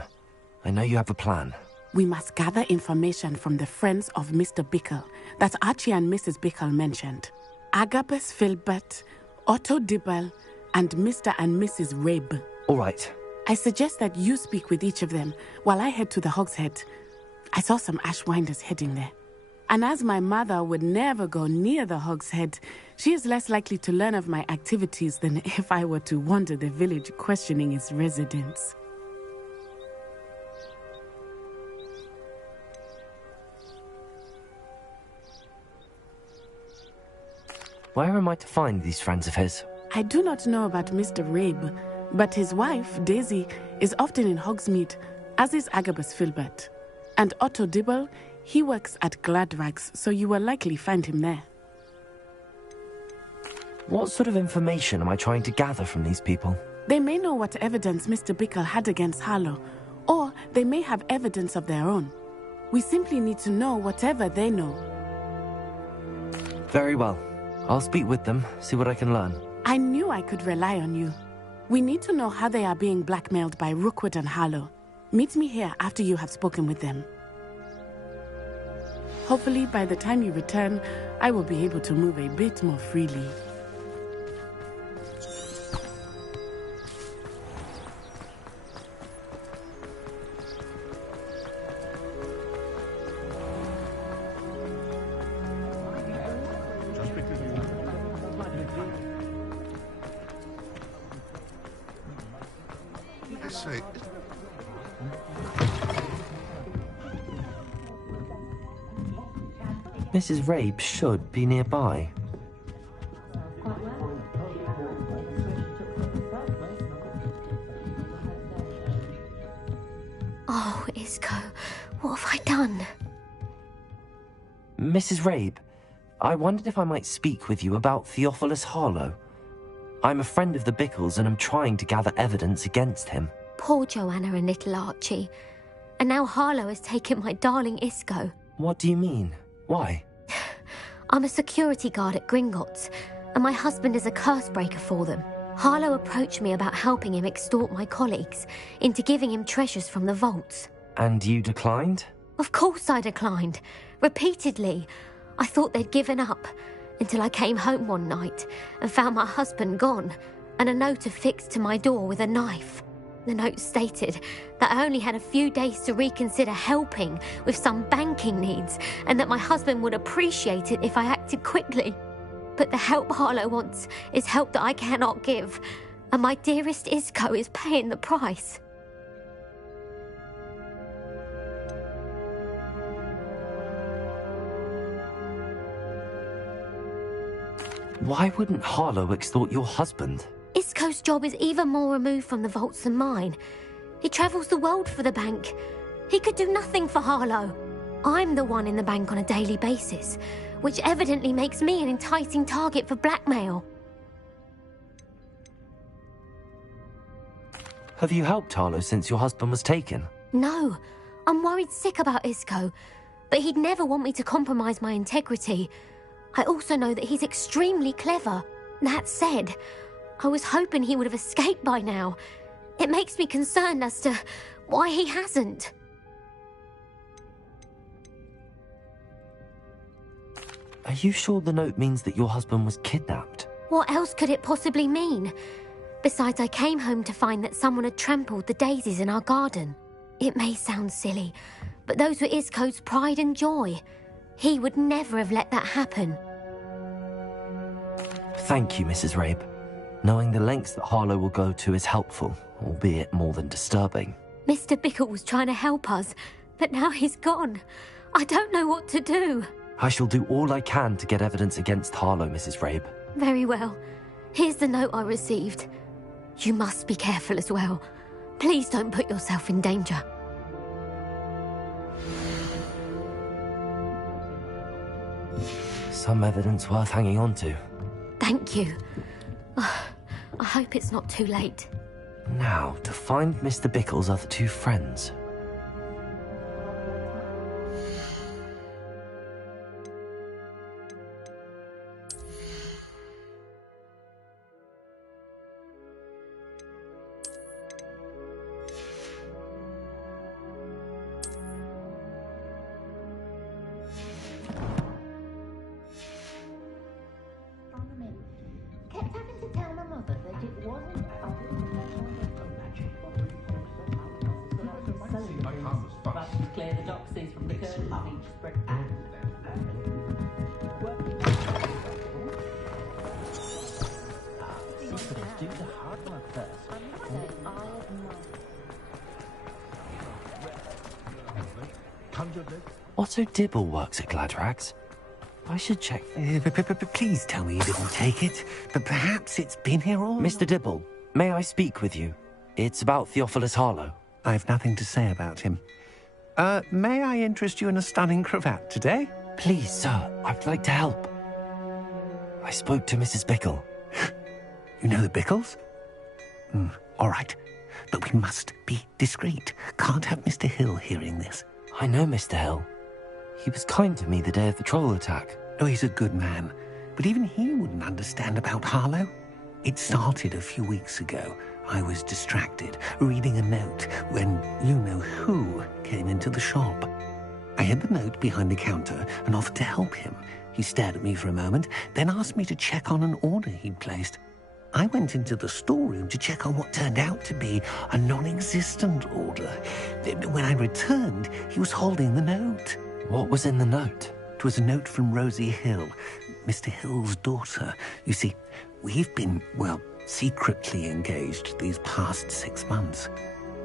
I know you have a plan. We must gather information from the friends of Mr. Bickle that Archie and Mrs. Bickle mentioned. Agabus Filbert, Otto Dibble, and Mr. and Mrs. Rabe. All right. I suggest that you speak with each of them while I head to the Hogshead. I saw some Ashwinders heading there. And as my mother would never go near the Hogshead, she is less likely to learn of my activities than if I were to wander the village questioning its residents. Where am I to find these friends of his? I do not know about Mr. Rabe, but his wife, Daisy, is often in Hogsmeade, as is Agabus Filbert. And Otto Dibble, he works at Gladrags, so you will likely find him there. What sort of information am I trying to gather from these people? They may know what evidence Mr. Bickle had against Harlow, or they may have evidence of their own. We simply need to know whatever they know. Very well. I'll speak with them, see what I can learn. I knew I could rely on you. We need to know how they are being blackmailed by Rookwood and Harlow. Meet me here after you have spoken with them. Hopefully, by the time you return, I will be able to move a bit more freely. Mrs. Rabe should be nearby. Oh, Isco, what have I done? Mrs. Rabe, I wondered if I might speak with you about Theophilus Harlow. I'm a friend of the Bickles and I'm trying to gather evidence against him. Poor Joanna and little Archie. And now Harlow has taken my darling Isco. What do you mean? Why? I'm a security guard at Gringotts, and my husband is a curse breaker for them. Harlow approached me about helping him extort my colleagues into giving him treasures from the vaults. And you declined? Of course I declined. Repeatedly. I thought they'd given up, until I came home one night and found my husband gone, and a note affixed to my door with a knife. The note stated that I only had a few days to reconsider helping with some banking needs, and that my husband would appreciate it if I acted quickly. But the help Harlow wants is help that I cannot give, and my dearest Isco is paying the price. Why wouldn't Harlow extort your husband? Isco's job is even more removed from the vaults than mine. He travels the world for the bank. He could do nothing for Harlow. I'm the one in the bank on a daily basis, which evidently makes me an enticing target for blackmail. Have you helped Harlow since your husband was taken? No, I'm worried sick about Isco, but he'd never want me to compromise my integrity. I also know that he's extremely clever. That said, I was hoping he would have escaped by now. It makes me concerned as to why he hasn't. Are you sure the note means that your husband was kidnapped? What else could it possibly mean? Besides, I came home to find that someone had trampled the daisies in our garden. It may sound silly, but those were Isco's pride and joy. He would never have let that happen. Thank you, Mrs. Rabe. Knowing the lengths that Harlow will go to is helpful, albeit more than disturbing. Mr. Bickle was trying to help us, but now he's gone. I don't know what to do. I shall do all I can to get evidence against Harlow, Mrs. Rabe. Very well. Here's the note I received. You must be careful as well. Please don't put yourself in danger. Some evidence worth hanging on to. Thank you. I hope it's not too late. Now, to find Mr. Bickle's other two friends. Kept having to tell my mother that it wasn't clear the doxies from the curtain each spread out. Do the hard work first. Otto Dibble works at Gladrags. I should check. Please tell me you didn't take it. But perhaps it's been here all... Mr. Dibble, may I speak with you? It's about Theophilus Harlow. I've nothing to say about him. May I interest you in a stunning cravat today? Please, sir, I'd like to help. I spoke to Mrs. Bickle. You know the Bickles? All right. But we must be discreet. Can't have Mr. Hill hearing this. I know Mr. Hill. He was kind to me the day of the troll attack. Oh, he's a good man. But even he wouldn't understand about Harlow. It started a few weeks ago. I was distracted, reading a note, when you-know-who came into the shop. I hid the note behind the counter and offered to help him. He stared at me for a moment, then asked me to check on an order he'd placed. I went into the storeroom to check on what turned out to be a non-existent order. When I returned, he was holding the note. What was in the note? It was a note from Rosie Hill, Mr. Hill's daughter. You see, we've been, well, secretly engaged these past 6 months.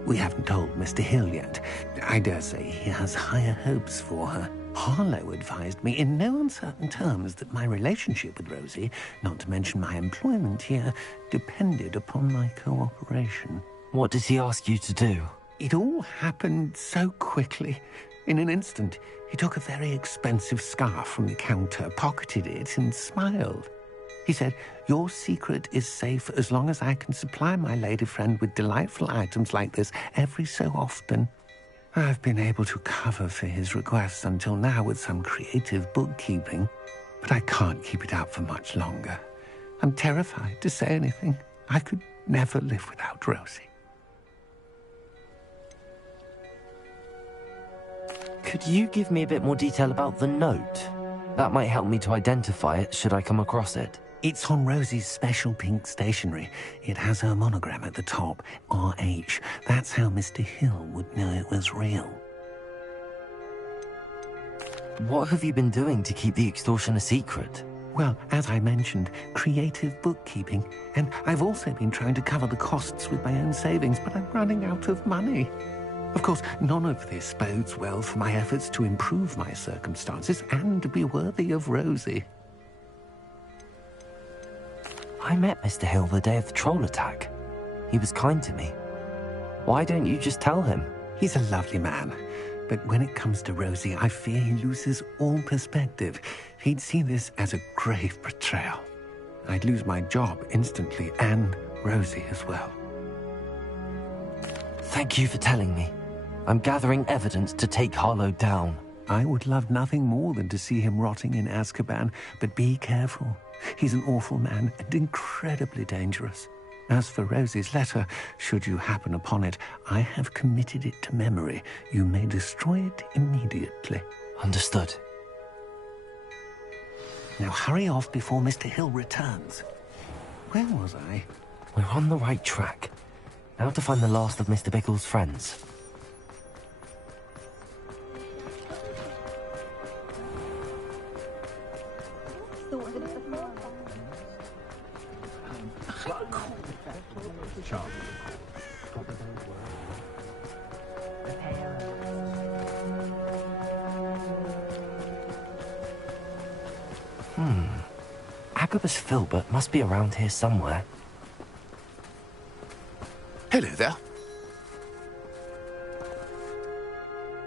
We haven't told Mr. Hill yet. I dare say he has higher hopes for her. Harlow advised me in no uncertain terms that my relationship with Rosie, not to mention my employment here, depended upon my cooperation. What does he ask you to do? It all happened so quickly. In an instant, he took a very expensive scarf from the counter, pocketed it, and smiled. He said, "Your secret is safe as long as I can supply my lady friend with delightful items like this every so often." I've been able to cover for his requests until now with some creative bookkeeping, but I can't keep it up for much longer. I'm terrified to say anything. I could never live without Rosie. Could you give me a bit more detail about the note? That might help me to identify it should I come across it. It's on Rosie's special pink stationery. It has her monogram at the top, RH. That's how Mr. Hill would know it was real. What have you been doing to keep the extortion a secret? Well, as I mentioned, creative bookkeeping. And I've also been trying to cover the costs with my own savings, but I'm running out of money. Of course, none of this bodes well for my efforts to improve my circumstances and to be worthy of Rosie. I met Mr. Hill the day of the troll attack. He was kind to me. Why don't you just tell him? He's a lovely man. But when it comes to Rosie, I fear he loses all perspective. He'd see this as a grave betrayal. I'd lose my job instantly, and Rosie as well. Thank you for telling me. I'm gathering evidence to take Harlow down. I would love nothing more than to see him rotting in Azkaban, but be careful. He's an awful man and incredibly dangerous. As for Rosie's letter, should you happen upon it, I have committed it to memory. You may destroy it immediately. Understood. Now hurry off before Mr. Hill returns. Where was I? We're on the right track. Now to find the last of Mr. Bickle's friends. Agabus Filbert must be around here somewhere. Hello there.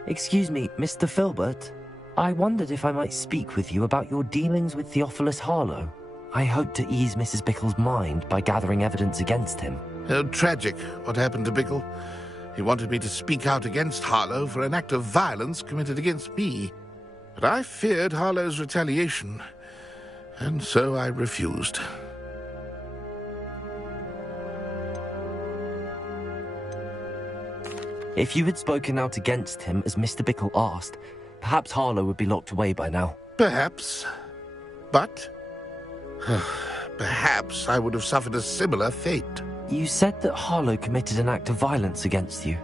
Excuse me, Mr. Filbert. I wondered if I might speak with you about your dealings with Theophilus Harlow. I hope to ease Mrs. Bickle's mind by gathering evidence against him. Oh, tragic what happened to Bickle. He wanted me to speak out against Harlow for an act of violence committed against me. But I feared Harlow's retaliation, and so I refused. If you had spoken out against him as Mr. Bickle asked, perhaps Harlow would be locked away by now. Perhaps. But perhaps I would have suffered a similar fate. You said that Harlow committed an act of violence against you.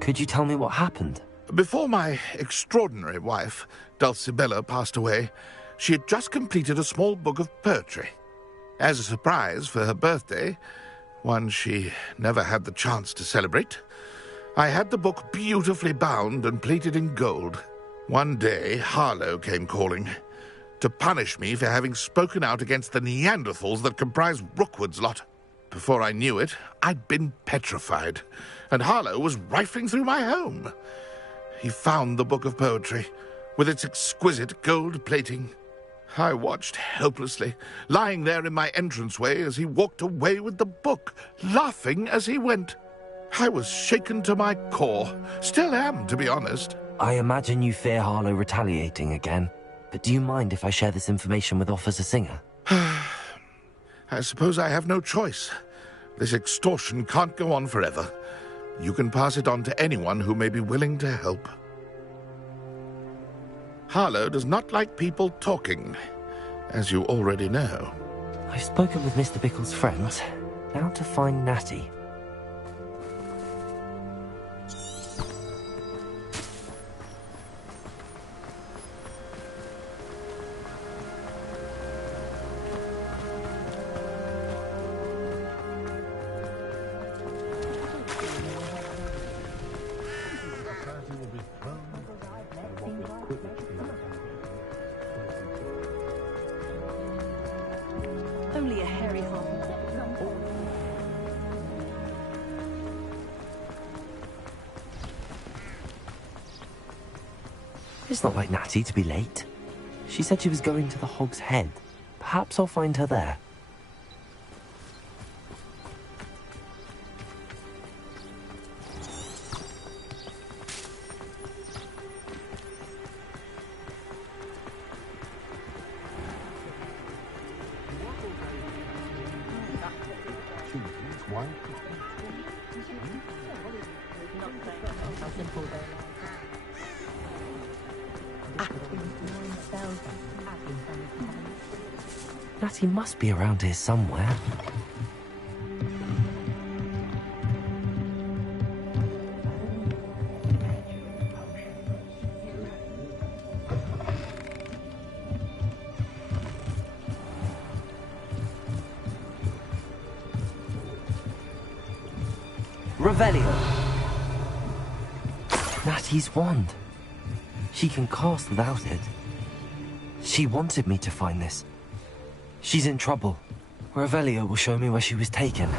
Could you tell me what happened? Before my extraordinary wife, Dulcibella, passed away, she had just completed a small book of poetry. As a surprise for her birthday, one she never had the chance to celebrate, I had the book beautifully bound and plated in gold. One day, Harlow came calling to punish me for having spoken out against the Neanderthals that comprise Rookwood's lot. Before I knew it, I'd been petrified, and Harlow was rifling through my home. He found the book of poetry, with its exquisite gold plating. I watched helplessly, lying there in my entranceway as he walked away with the book, laughing as he went. I was shaken to my core. Still am, to be honest. I imagine you fear Harlow retaliating again, but do you mind if I share this information with Officer Singer? I suppose I have no choice. This extortion can't go on forever. You can pass it on to anyone who may be willing to help. Harlow does not like people talking, as you already know. I've spoken with Mr. Bickle's friends. Now to find Natty. Only a hairy hole. It's not like Natty to be late. She said she was going to the Hog's Head. Perhaps I'll find her there. Natty must be around here somewhere. Revelio. Natty's wand. She can cast without it. She wanted me to find this. She's in trouble. Revelio will show me where she was taken.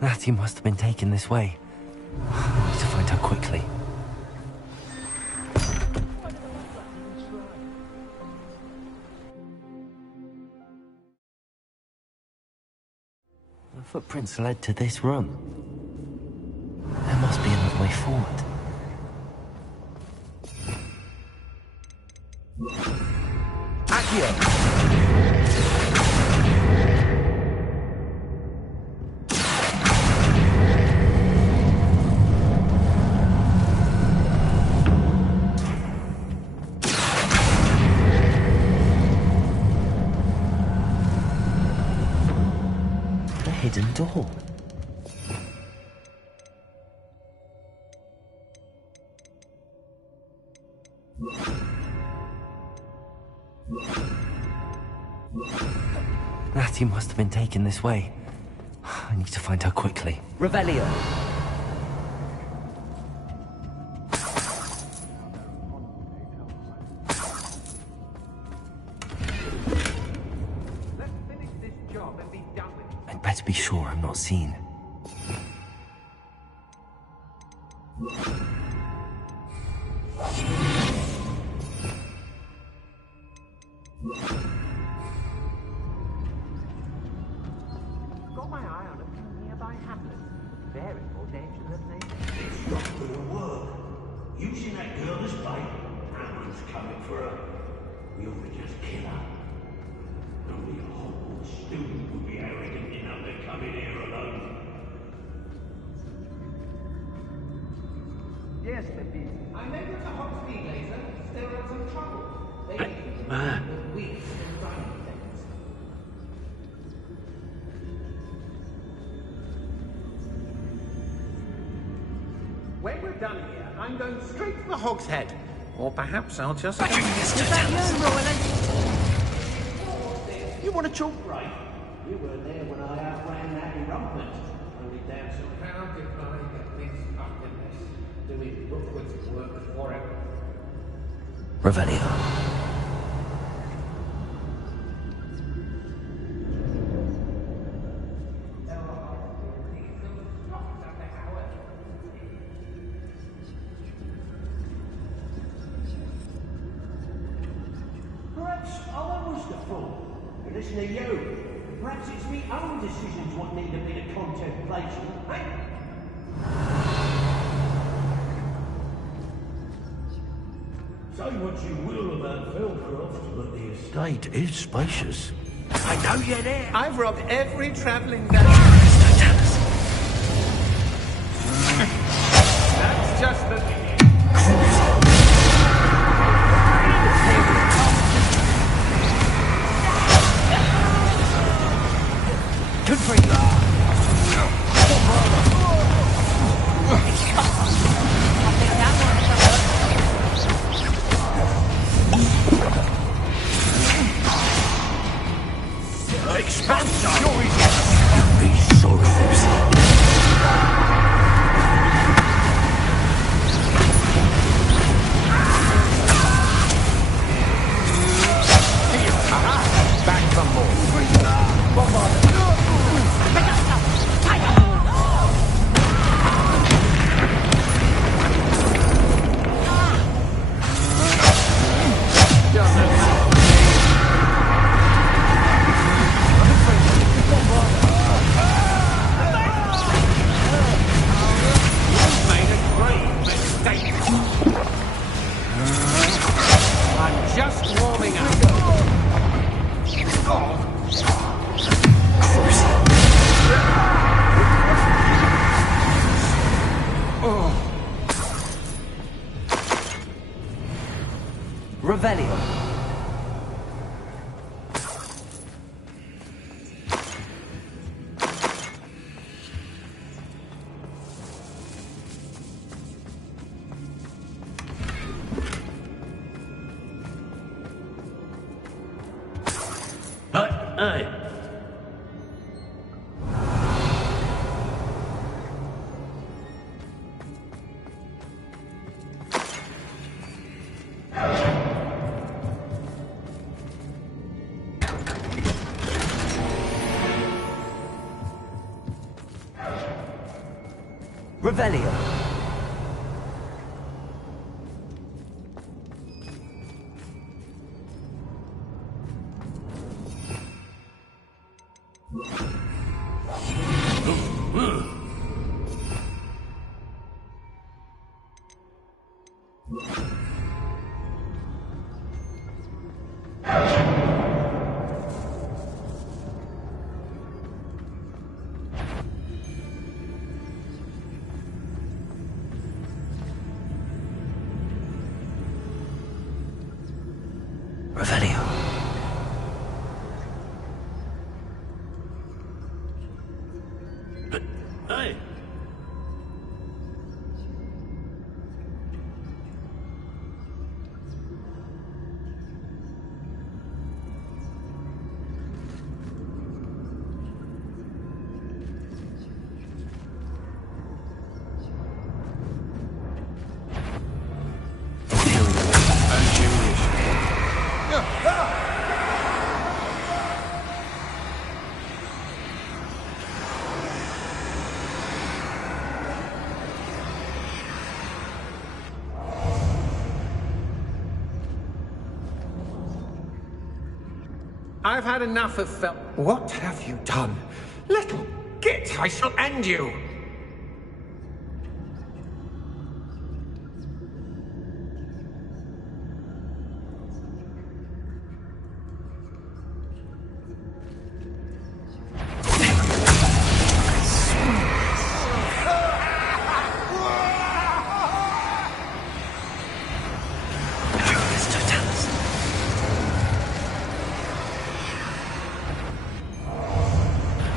Natty must have been taken this way. I need to find her quickly. The footprints led to this room. There must be another way forward. Accio! Hidden door. Natty must have been taken this way. I need to find her quickly. Revelio. I'd better be sure I'm not seen. Got my eye on a few nearby hamlets. They're in more danger than they It's not gonna work. Using that girl as bait, Hammond's coming for her. We ought to just kill her. Only a Hogwarts student would be arrogant enough to come in here alone. Yes, Lippy. I met with the Hogsmeade laser. There was some trouble. They were weak and running things. When we're done here, I'm going straight to the Hog's Head. Or perhaps I'll just... Is that you, Roland? You want to chalk right? You were there when I outran that enrumpment. Only down somehow did I get this fucking mess. Doing Rookwood's work for him. Revelio. Perhaps I was the fool. But listen to you. Perhaps it's me own decisions what need a bit of contemplation, eh? Say what you will about Felcroft, but the estate is spacious. I know you're there. I've robbed every travelling That's just the beginning. Good for you. Expansion! You'll be sorry, Back for more. I'm just warming up. Revelio. Hey. Revelio. Revelio. Hey. I've had enough of fel- What have you done? Little git, I shall end you!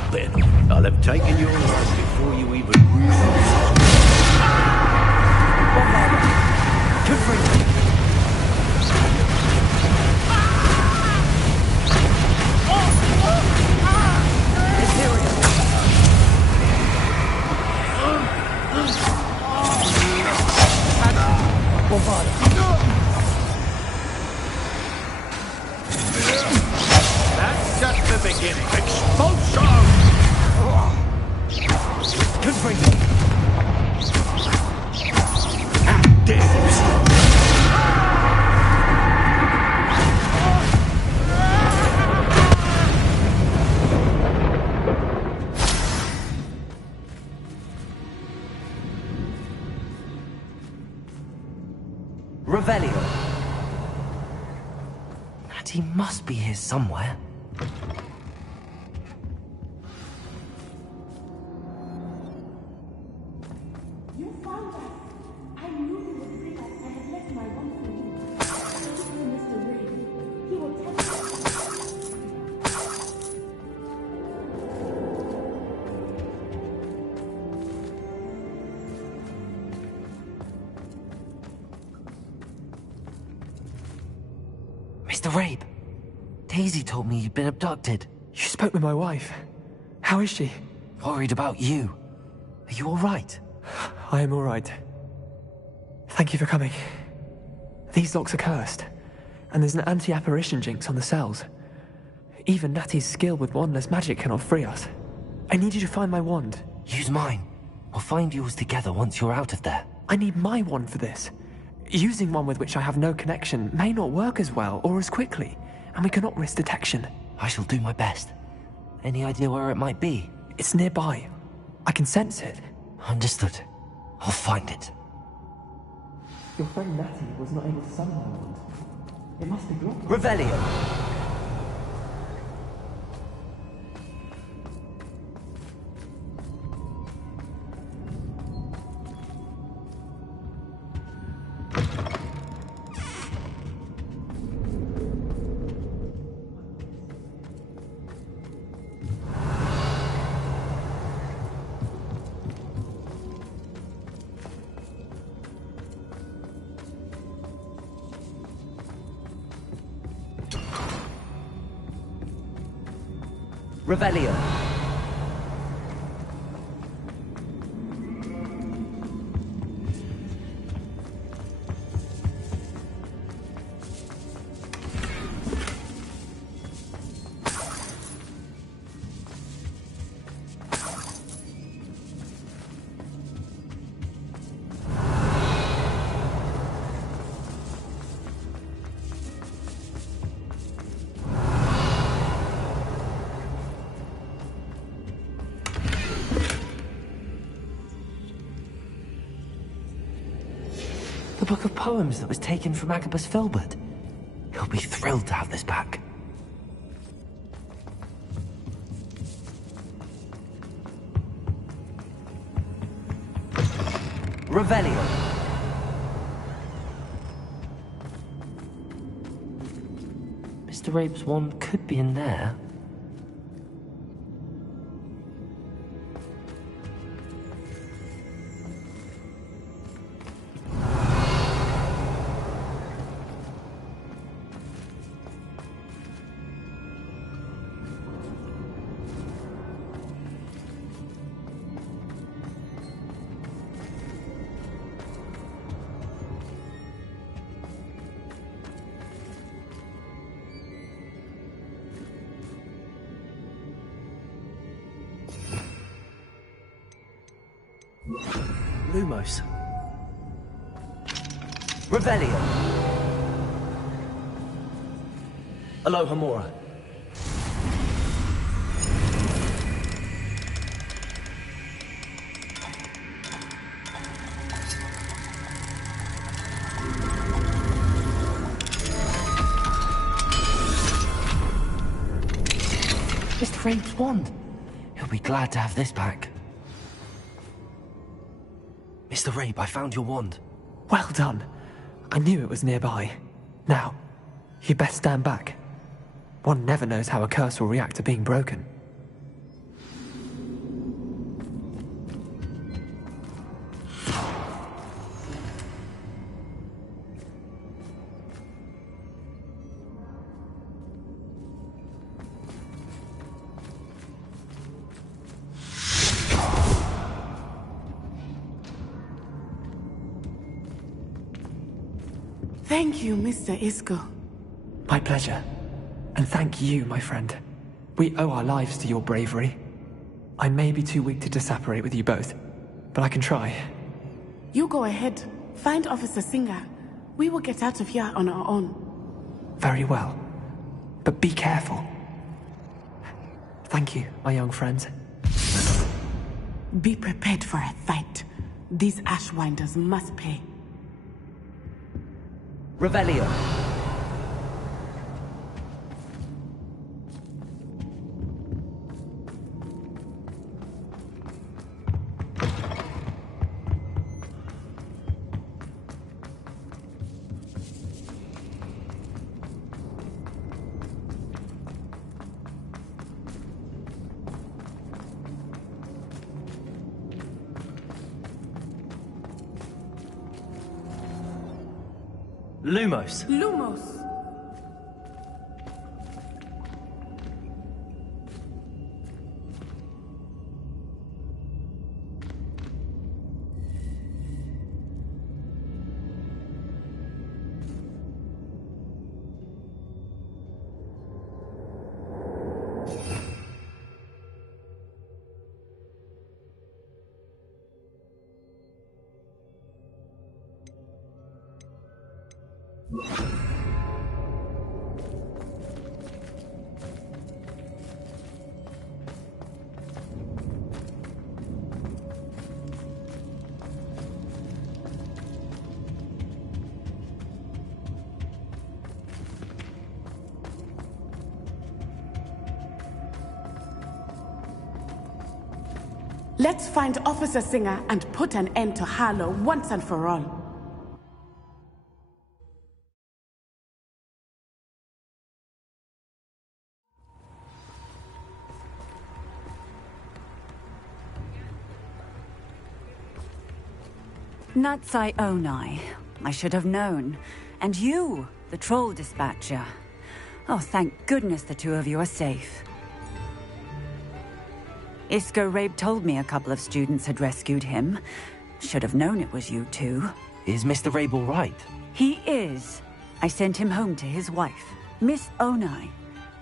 Then I'll have taken your life before you even realize. That's just the beginning. Expulsion! Revelio. Natty must be here somewhere. You found us. I knew you would bring us. I had left my one for you. Speak to Mr. Ray. He will tell you. Mr. Rabe, Daisy told me you'd been abducted. You spoke with my wife. How is she? Worried about you. Are you all right? I am all right. Thank you for coming. These locks are cursed, and there's an anti-apparition jinx on the cells. Even Natty's skill with wandless magic cannot free us. I need you to find my wand. Use mine. We'll find yours together once you're out of there. I need my wand for this. Using one with which I have no connection may not work as well or as quickly, and we cannot risk detection. I shall do my best. Any idea where it might be? It's nearby. I can sense it. Understood. I'll find it. Your friend Natty was not able to summon my wand. It must be blocked. Revelio. Revelio. The book of poems that was taken from Agabus Filbert. He'll be thrilled to have this back. Revelio. Mr. Rabe's wand could be in there. Lumos. Revelio. Alohomora. Mr. Rabe's wand. He'll be glad to have this back. Mr. Rabe, I found your wand. Well done. I knew it was nearby. Now, you best stand back. One never knows how a curse will react to being broken. Thank you, Mr. Isco. My pleasure. And thank you, my friend. We owe our lives to your bravery. I may be too weak to disapparate with you both, but I can try. You go ahead. Find Officer Singer. We will get out of here on our own. Very well. But be careful. Thank you, my young friends. Be prepared for a fight. These Ashwinders must pay. Revelio. Lumos. Lumos. Let's find Officer Singer and put an end to Harlow once and for all. Natsai Onai. I should have known. And you, the troll dispatcher. Oh, thank goodness the two of you are safe. Isco Rabe told me a couple of students had rescued him. Should have known it was you two. Is Mr. Rabe all right? He is. I sent him home to his wife, Miss Onai.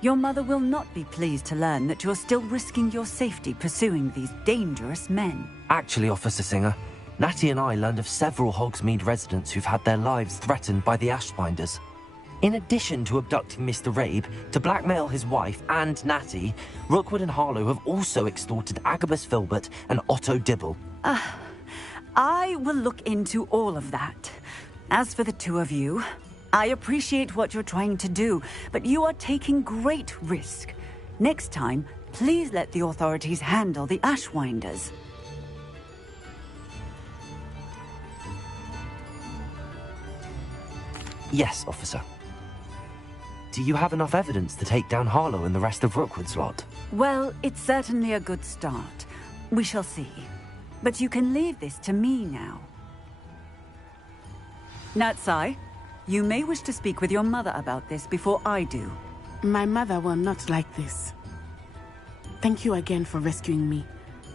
Your mother will not be pleased to learn that you're still risking your safety pursuing these dangerous men. Actually, Officer Singer, Natty and I learned of several Hogsmeade residents who've had their lives threatened by the Ashbinders. In addition to abducting Mr. Rabe, to blackmail his wife and Natty, Rookwood and Harlow have also extorted Agabus Filbert and Otto Dibble. I will look into all of that. As for the two of you, I appreciate what you're trying to do, but you are taking great risk. Next time, please let the authorities handle the Ashwinders. Yes, officer. Do you have enough evidence to take down Harlow and the rest of Rookwood's lot? Well, it's certainly a good start. We shall see. But you can leave this to me now. Natsai, you may wish to speak with your mother about this before I do. My mother will not like this. Thank you again for rescuing me.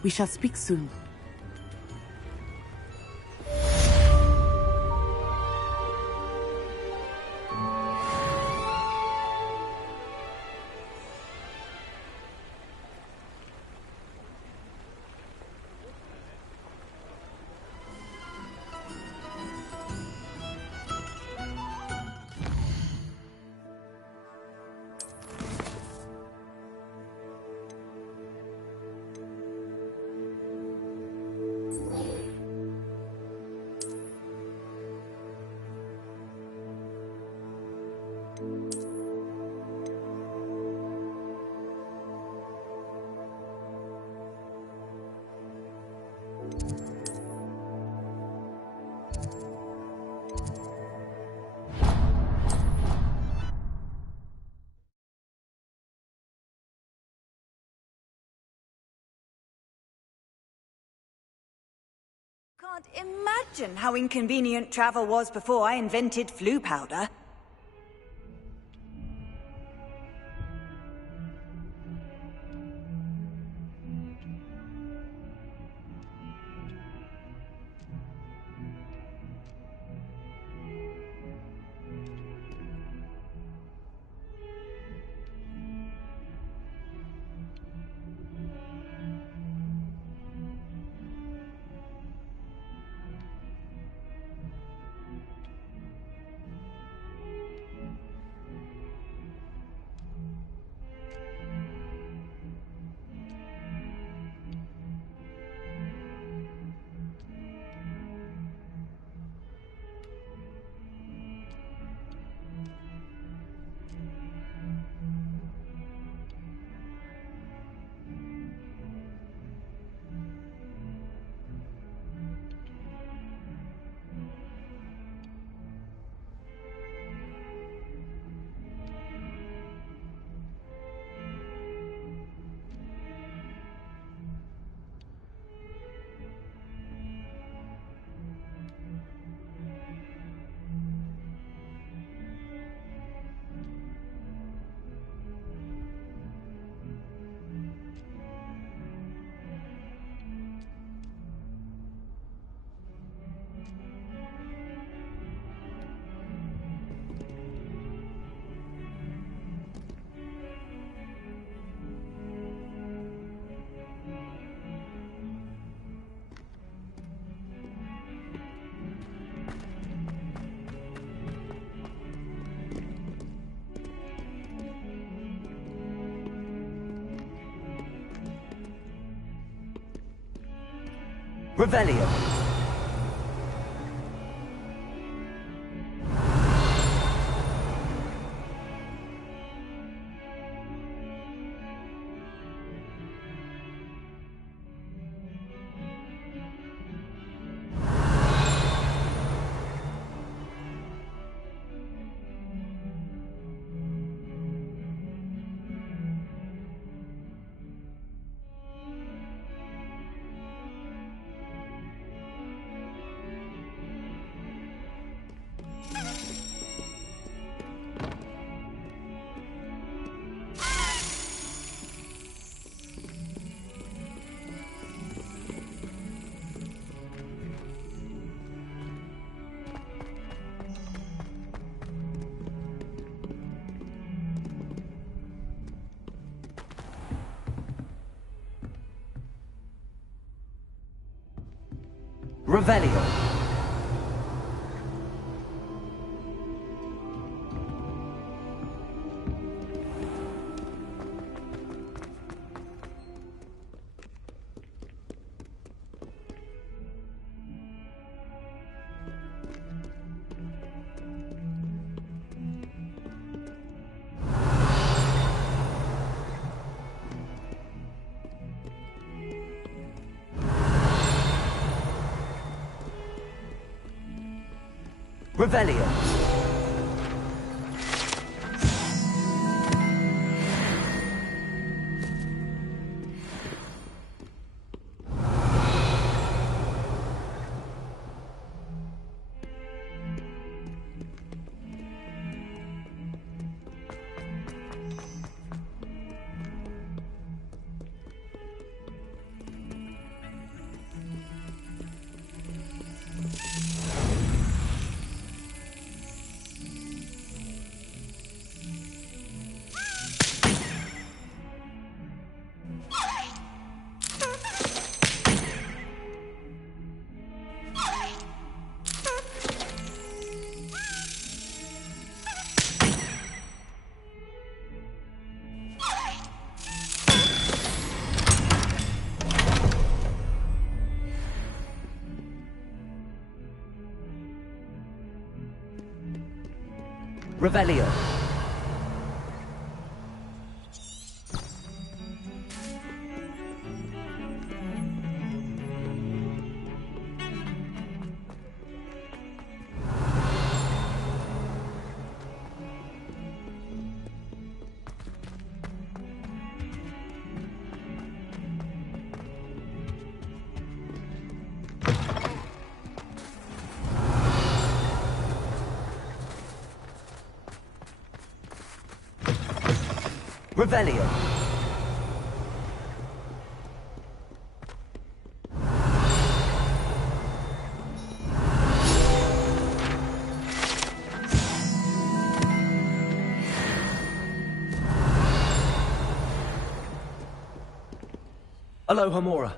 We shall speak soon. Can't imagine how inconvenient travel was before I invented flu powder. Revelio. Revelio. Revelio. Revelio. Revelio. Aloha Mora.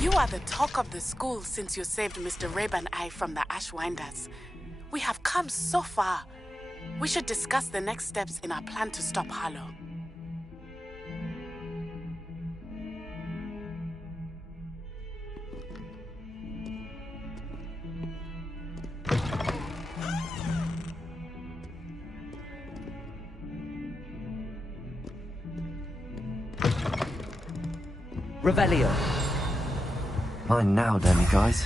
You are the talk of the school since you saved Mr. Rabe and I from the Ashwinders. We have come so far. We should discuss the next steps in our plan to stop Harlow. Revelio. Mine now, Demi, guys.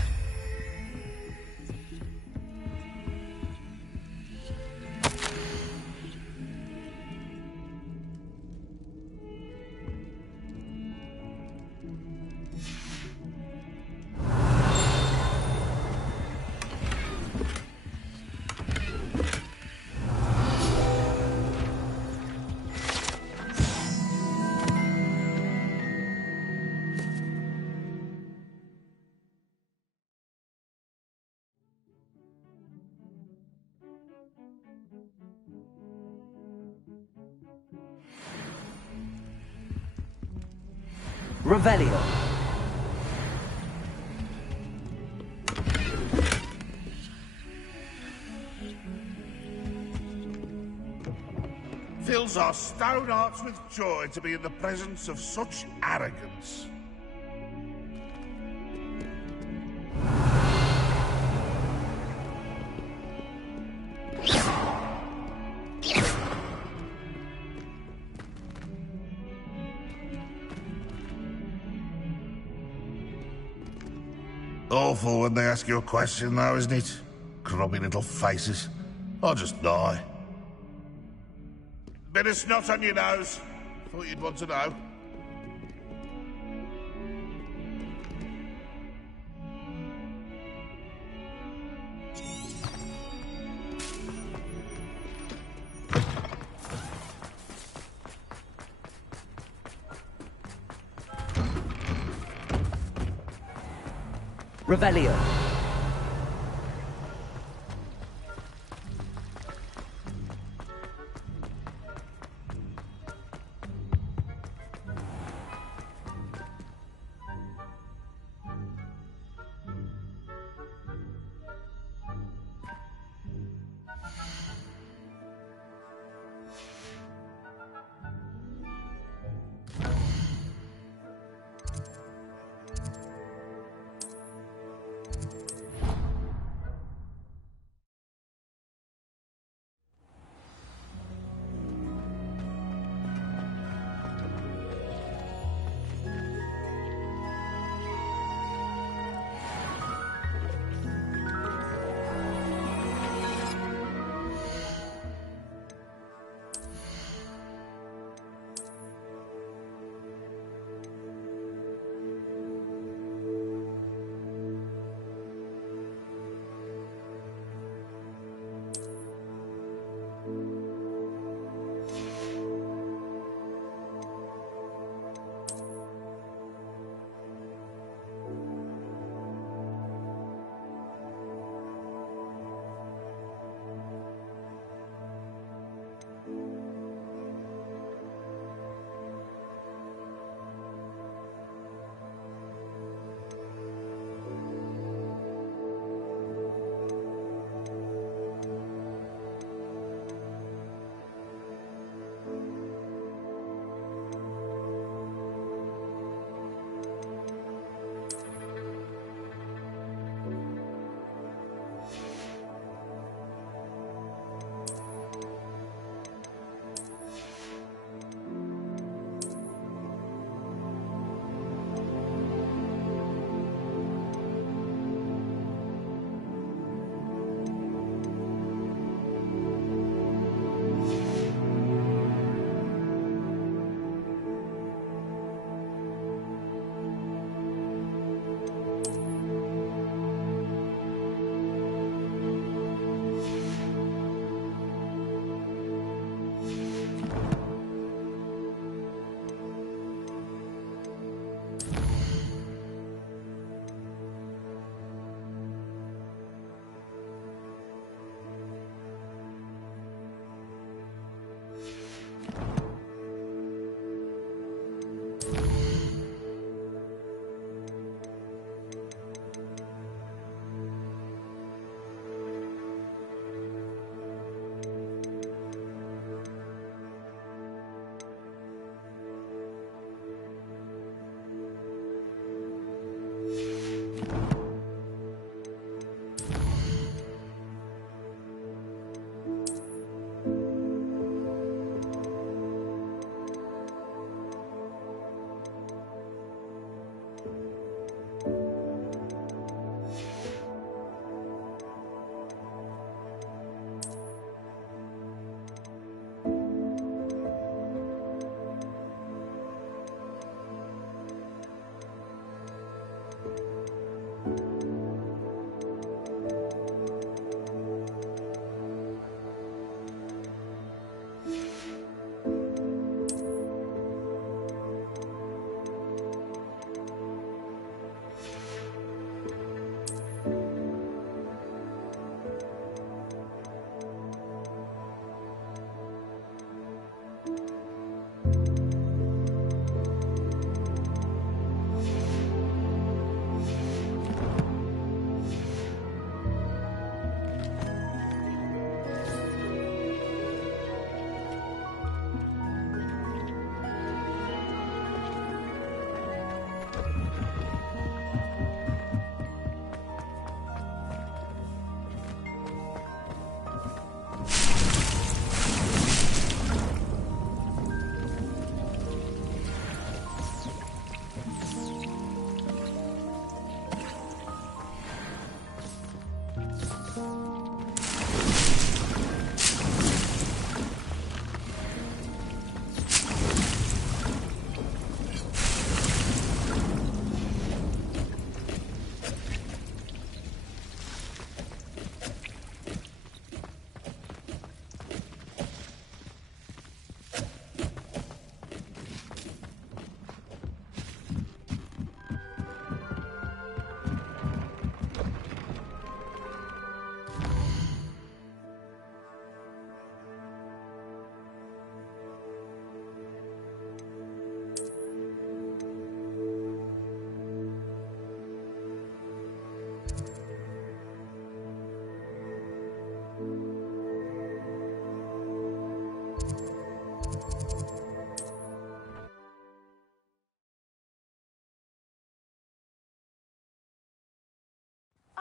Revelio. Fills our stone hearts with joy to be in the presence of such arrogance. Awful when they ask you a question, though, isn't it? Grubby little faces. I'll just die. Bit of snot on your nose. Thought you'd want to know. Revelio.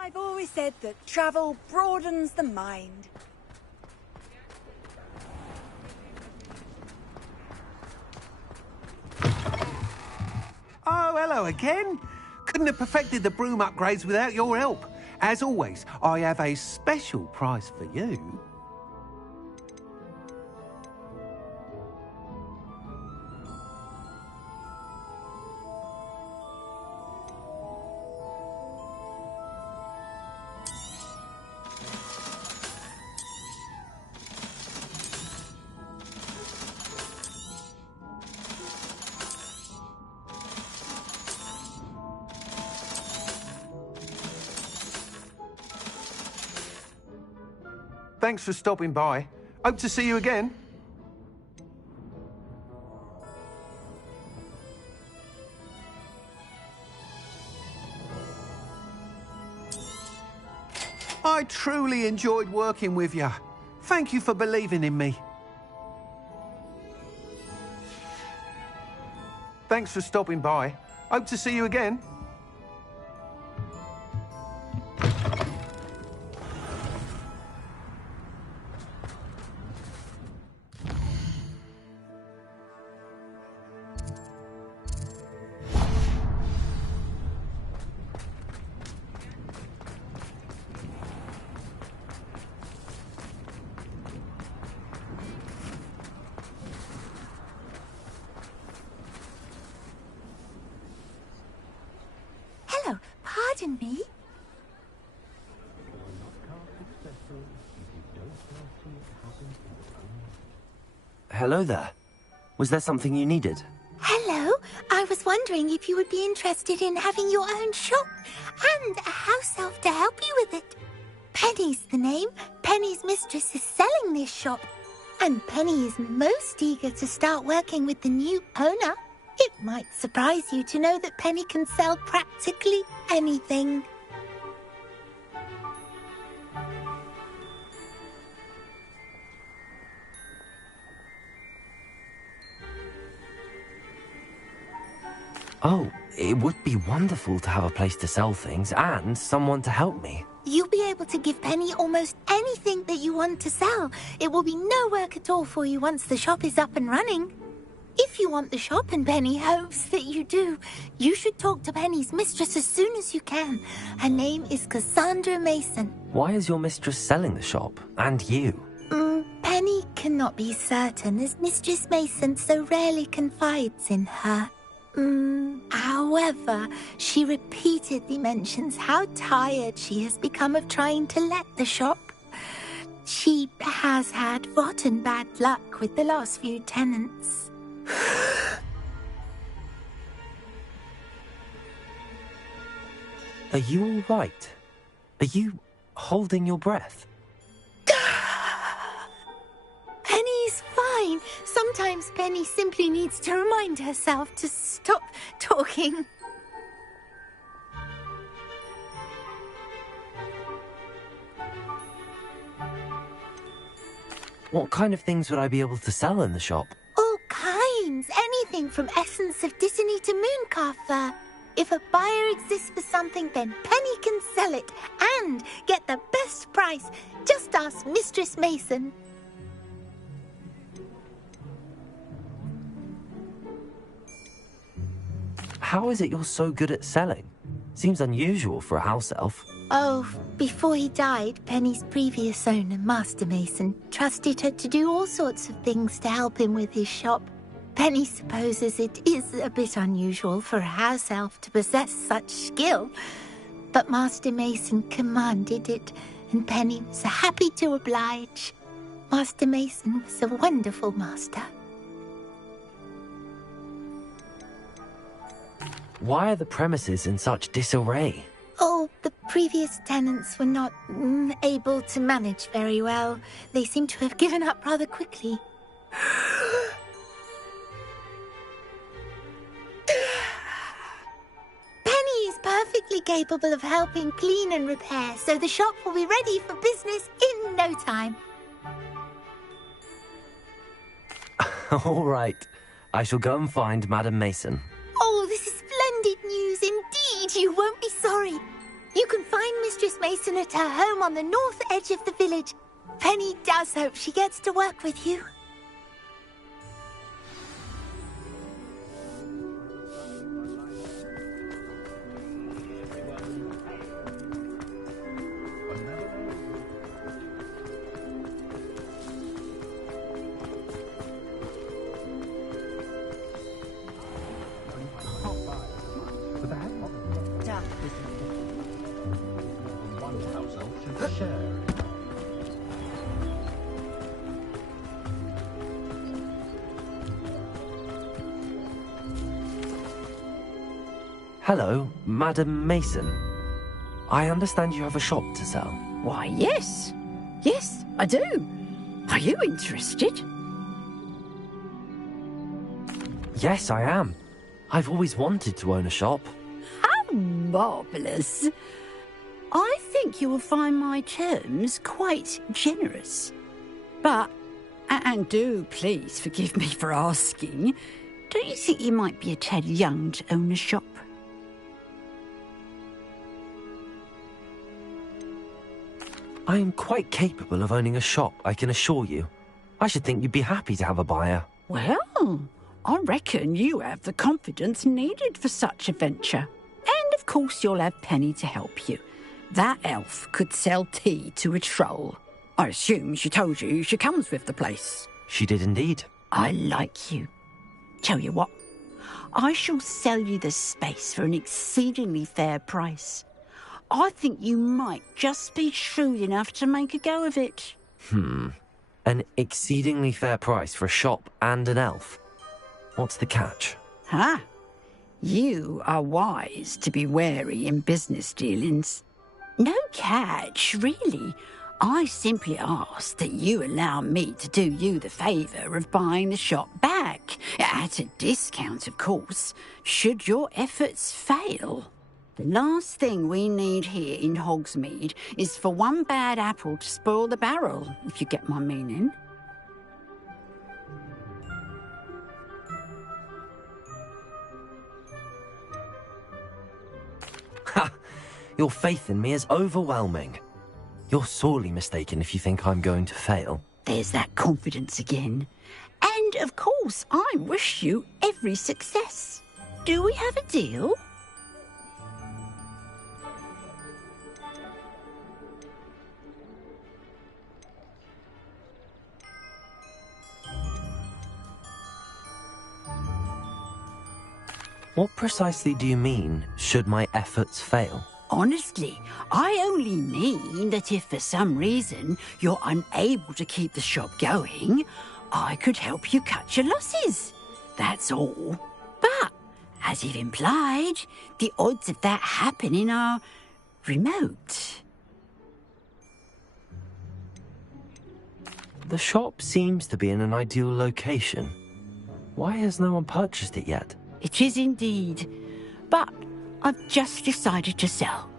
I've always said that travel broadens the mind. Oh, hello again. Couldn't have perfected the broom upgrades without your help. As always, I have a special prize for you. Thanks for stopping by. Hope to see you again. I truly enjoyed working with you. Thank you for believing in me. Thanks for stopping by. Hope to see you again. Hello, pardon me. Hello there. Was there something you needed? Hello, I was wondering if you would be interested in having your own shop and a house elf to help you with it. Penny's the name. Penny's mistress is selling this shop, and Penny is most eager to start working with the new owner. It might surprise you to know that Penny can sell practically anything. Oh, it would be wonderful to have a place to sell things and someone to help me. You'll be able to give Penny almost anything that you want to sell. It will be no work at all for you once the shop is up and running. If you want the shop, and Penny hopes that you do, you should talk to Penny's mistress as soon as you can. Her name is Cassandra Mason. Why is your mistress selling the shop? And you? Penny cannot be certain, as Mistress Mason so rarely confides in her. However, she repeatedly mentions how tired she has become of trying to let the shop. She has had rotten bad luck with the last few tenants. Are you all right? Are you holding your breath? Penny's fine. Sometimes Penny simply needs to remind herself to stop talking. What kind of things would I be able to sell in the shop? All kinds. Anything from essence of Disney to Mooncar fur. If a buyer exists for something, then Penny can sell it and get the best price. Just ask Mistress Mason. How is it you're so good at selling? Seems unusual for a house elf. Oh, before he died, Penny's previous owner, Master Mason, trusted her to do all sorts of things to help him with his shop. Penny supposes it is a bit unusual for a house elf to possess such skill, but Master Mason commanded it, and Penny was happy to oblige. Master Mason was a wonderful master. Why are the premises in such disarray? Oh, the previous tenants were not able to manage very well. They seem to have given up rather quickly. Penny is perfectly capable of helping clean and repair, so the shop will be ready for business in no time. All right. I shall go and find Madam Mason. Oh, this is splendid news indeed. You won't be sorry. You can find Mistress Mason at her home on the north edge of the village. Penny does hope she gets to work with you. Hello, Madam Mason. I understand you have a shop to sell. Why, yes. Yes, I do. Are you interested? Yes, I am. I've always wanted to own a shop. How marvellous. I think you will find my terms quite generous. But, and do please forgive me for asking, don't you think you might be a tad young to own a shop? I am quite capable of owning a shop, I can assure you. I should think you'd be happy to have a buyer. Well, I reckon you have the confidence needed for such a venture. And of course you'll have Penny to help you. That elf could sell tea to a troll. I assume she told you she comes with the place. She did indeed. I like you. Tell you what, I shall sell you the space for an exceedingly fair price. I think you might just be shrewd enough to make a go of it. An exceedingly fair price for a shop and an elf. What's the catch? Huh? You are wise to be wary in business dealings. No catch, really. I simply ask that you allow me to do you the favour of buying the shop back. At a discount, of course, should your efforts fail. The last thing we need here in Hogsmeade is for one bad apple to spoil the barrel, if you get my meaning. Ha! Your faith in me is overwhelming. You're sorely mistaken if you think I'm going to fail. There's that confidence again. And, of course, I wish you every success. Do we have a deal? What precisely do you mean, should my efforts fail? Honestly, I only mean that if for some reason you're unable to keep the shop going, I could help you cut your losses. That's all. But, as you've implied, the odds of that happening are remote. The shop seems to be in an ideal location. Why has no one purchased it yet? It is indeed. But I've just decided to sell.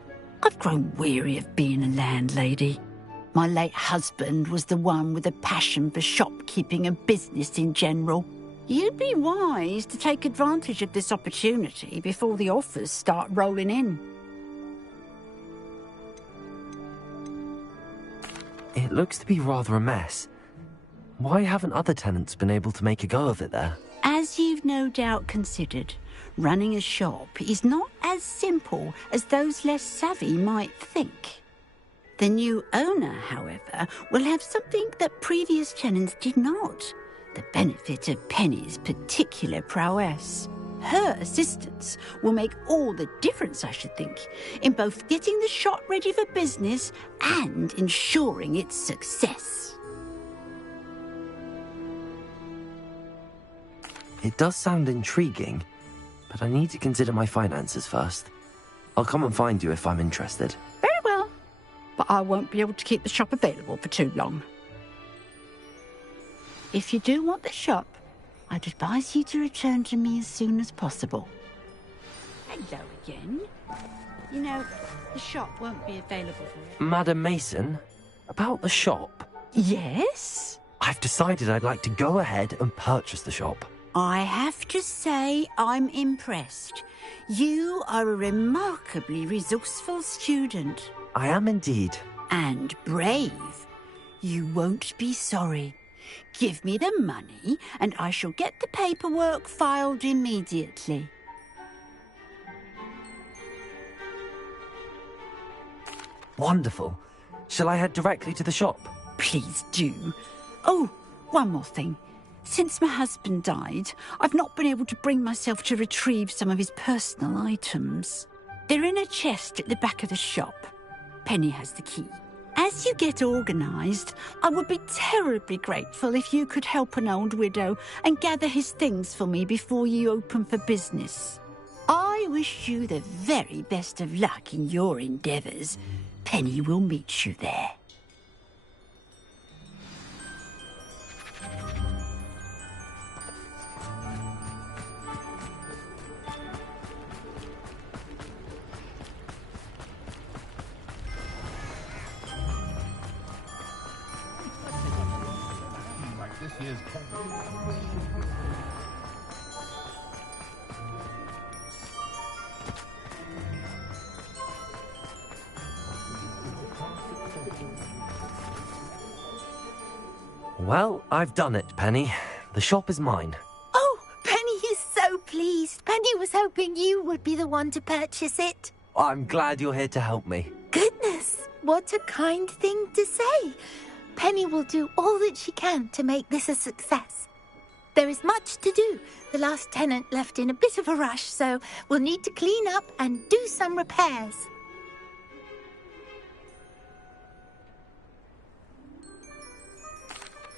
I've grown weary of being a landlady. My late husband was the one with a passion for shopkeeping and business in general. You'd be wise to take advantage of this opportunity before the offers start rolling in. It looks to be rather a mess. Why haven't other tenants been able to make a go of it there? As you've no doubt considered, running a shop is not as simple as those less savvy might think. The new owner, however, will have something that previous tenants did not. The benefit of Penny's particular prowess. Her assistance will make all the difference, I should think, in both getting the shop ready for business and ensuring its success. It does sound intriguing, but I need to consider my finances first. I'll come and find you if I'm interested. Very well, but I won't be able to keep the shop available for too long. If you do want the shop, I'd advise you to return to me as soon as possible. Hello again. You know, the shop won't be available for you. Madam Mason, about the shop. Yes? I've decided I'd like to go ahead and purchase the shop. I have to say I'm impressed. You are a remarkably resourceful student. I am indeed. And brave. You won't be sorry. Give me the money, and I shall get the paperwork filed immediately. Wonderful. Shall I head directly to the shop? Please do. Oh, one more thing. Since my husband died, I've not been able to bring myself to retrieve some of his personal items. They're in a chest at the back of the shop. Penny has the key. As you get organised, I would be terribly grateful if you could help an old widow and gather his things for me before you open for business. I wish you the very best of luck in your endeavours. Penny will meet you there. Well, I've done it, Penny. The shop is mine. Oh, Penny is so pleased. Penny was hoping you would be the one to purchase it. I'm glad you're here to help me. Goodness, what a kind thing to say. Penny will do all that she can to make this a success. There is much to do. The last tenant left in a bit of a rush, so we'll need to clean up and do some repairs.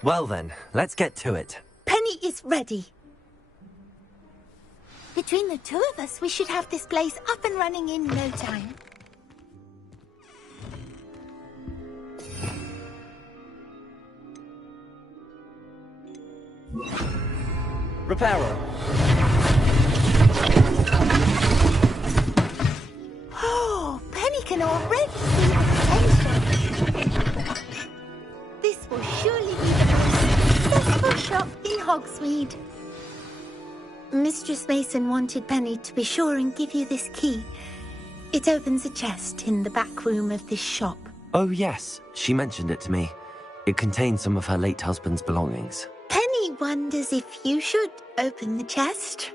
Well then, let's get to it. Penny is ready. Between the two of us, we should have this place up and running in no time. Reparo. Oh, Penny can already see the potential. This will surely be the most successful shop in Hogsweed. Mistress Mason wanted Penny to be sure and give you this key. It opens a chest in the back room of this shop. Oh yes, she mentioned it to me. It contains some of her late husband's belongings. Penny wonders if you should open the chest.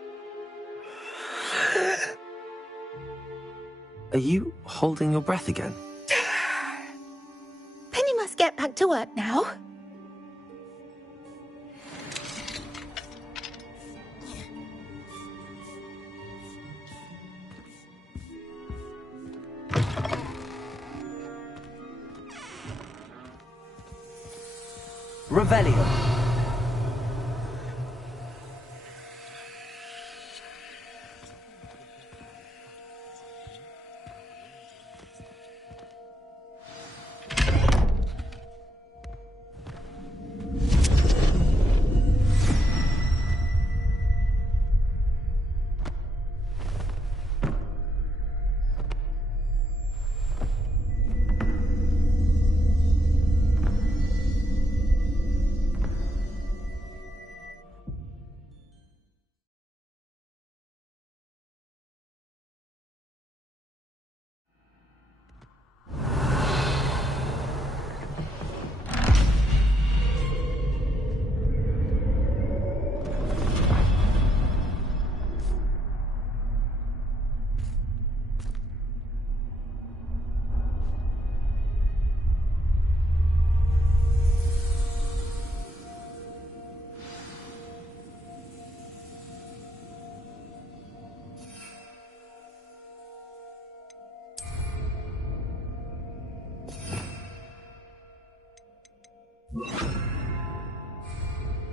Are you holding your breath again? Penny must get back to work now. Revelio.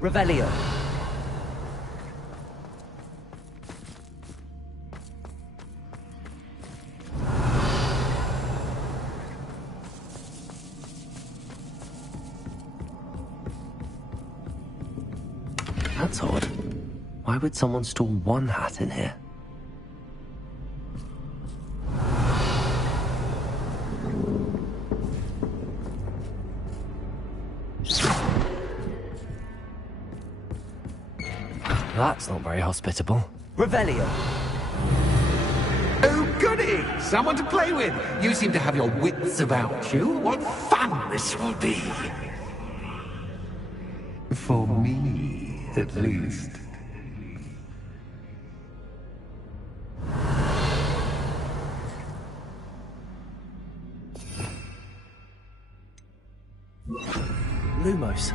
Revelio. That's odd. Why would someone store one hat in here? That's not very hospitable. Revelio. Oh, goody! Someone to play with. You seem to have your wits about you. What fun this will be. For me, at least. Lumos.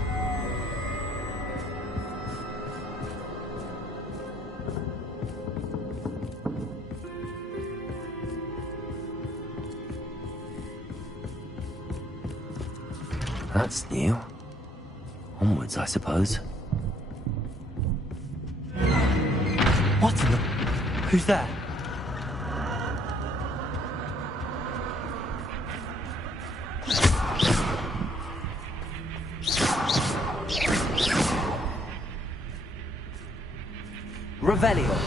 That's new. Onwards, I suppose. What in the... Who's there? Revelio.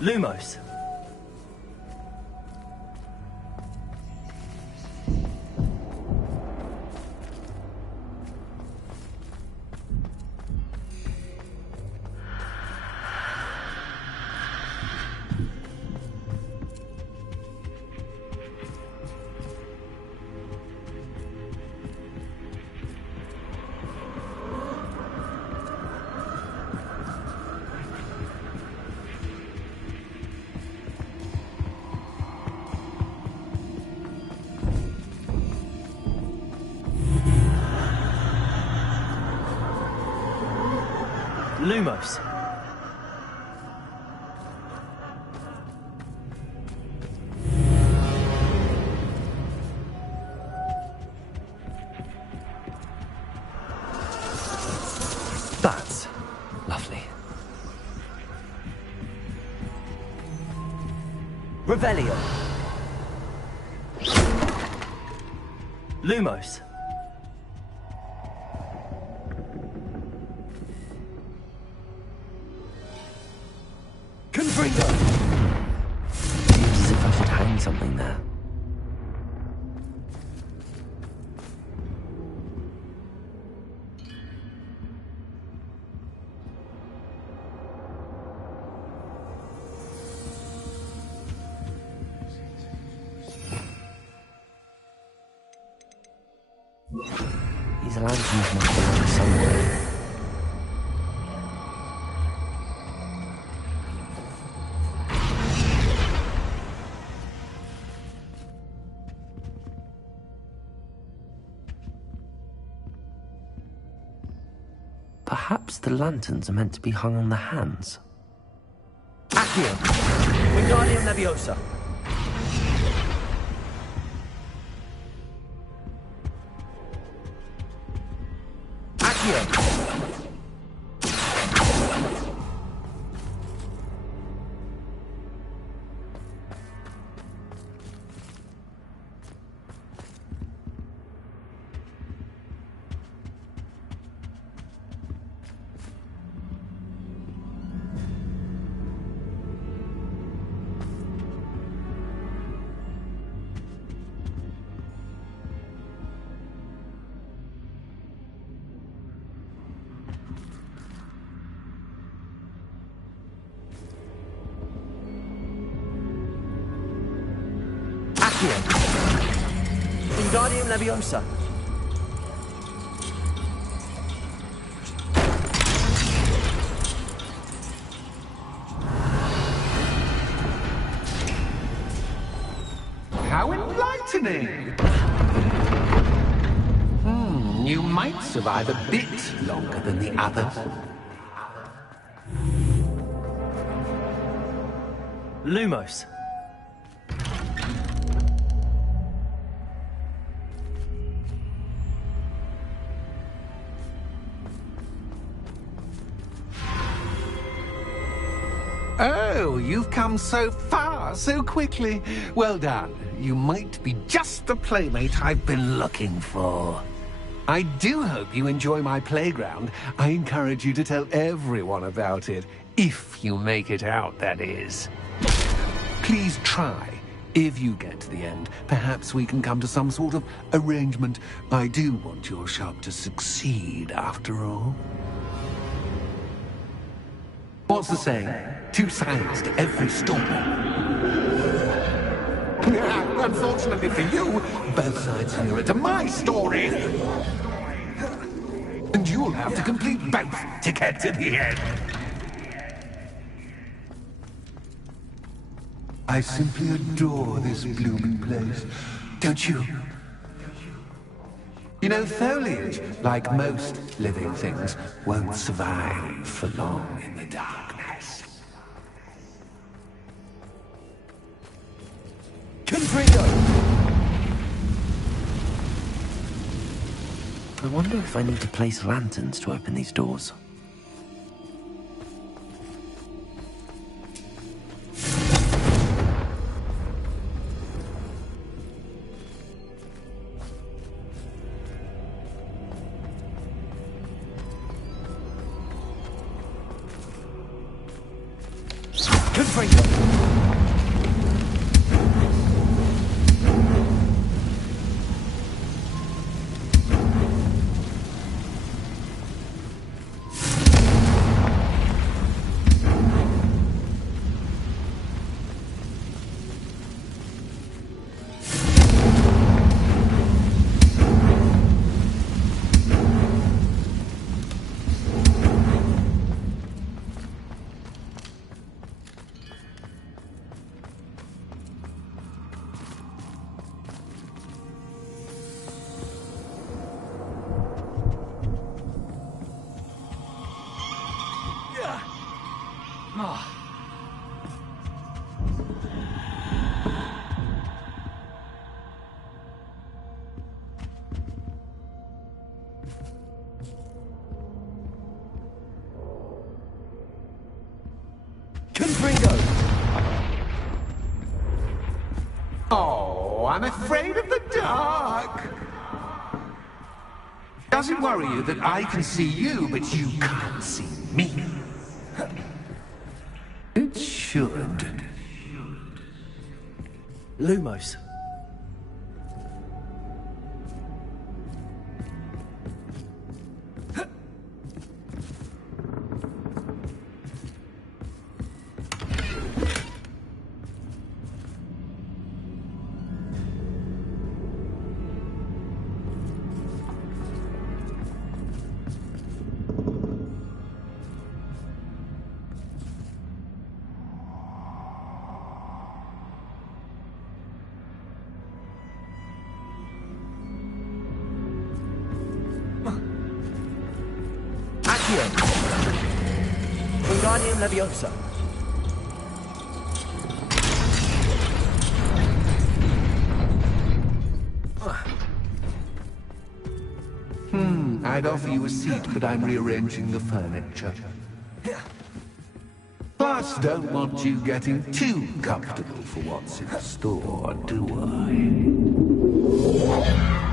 Lumos. Lumos. That's lovely. Revelio. Lumos. Confringo. Seems as if I should hang something there. These lanterns must belong somewhere. Perhaps the lanterns are meant to be hung on the hands. Accio. Wingardium Leviosa. Accio. Wingardium Leviosa. How enlightening! You might survive a bit longer than the others. Lumos. Oh, you've come so far, so quickly. Well done. You might be just the playmate I've been looking for. I do hope you enjoy my playground. I encourage you to tell everyone about it. If you make it out, that is. Please try. If you get to the end, perhaps we can come to some sort of arrangement. I do want your shop to succeed, after all. What's the saying? Two sides to every story. Unfortunately for you, both sides here to my story. And you'll have to complete both to get to the end. I simply adore this blooming place, don't you? You know, foliage, like most living things, won't survive for long in the darkness. Confringo! I wonder if I need to place lanterns to open these doors. Oh, I'm afraid of the dark. Does it worry you that I can see you, but you can't see me? It should. Lumos. Wingardium Leviosa. I'd offer you a seat, but I'm rearranging the furniture. Plus, don't want you getting too comfortable for what's in store, do I?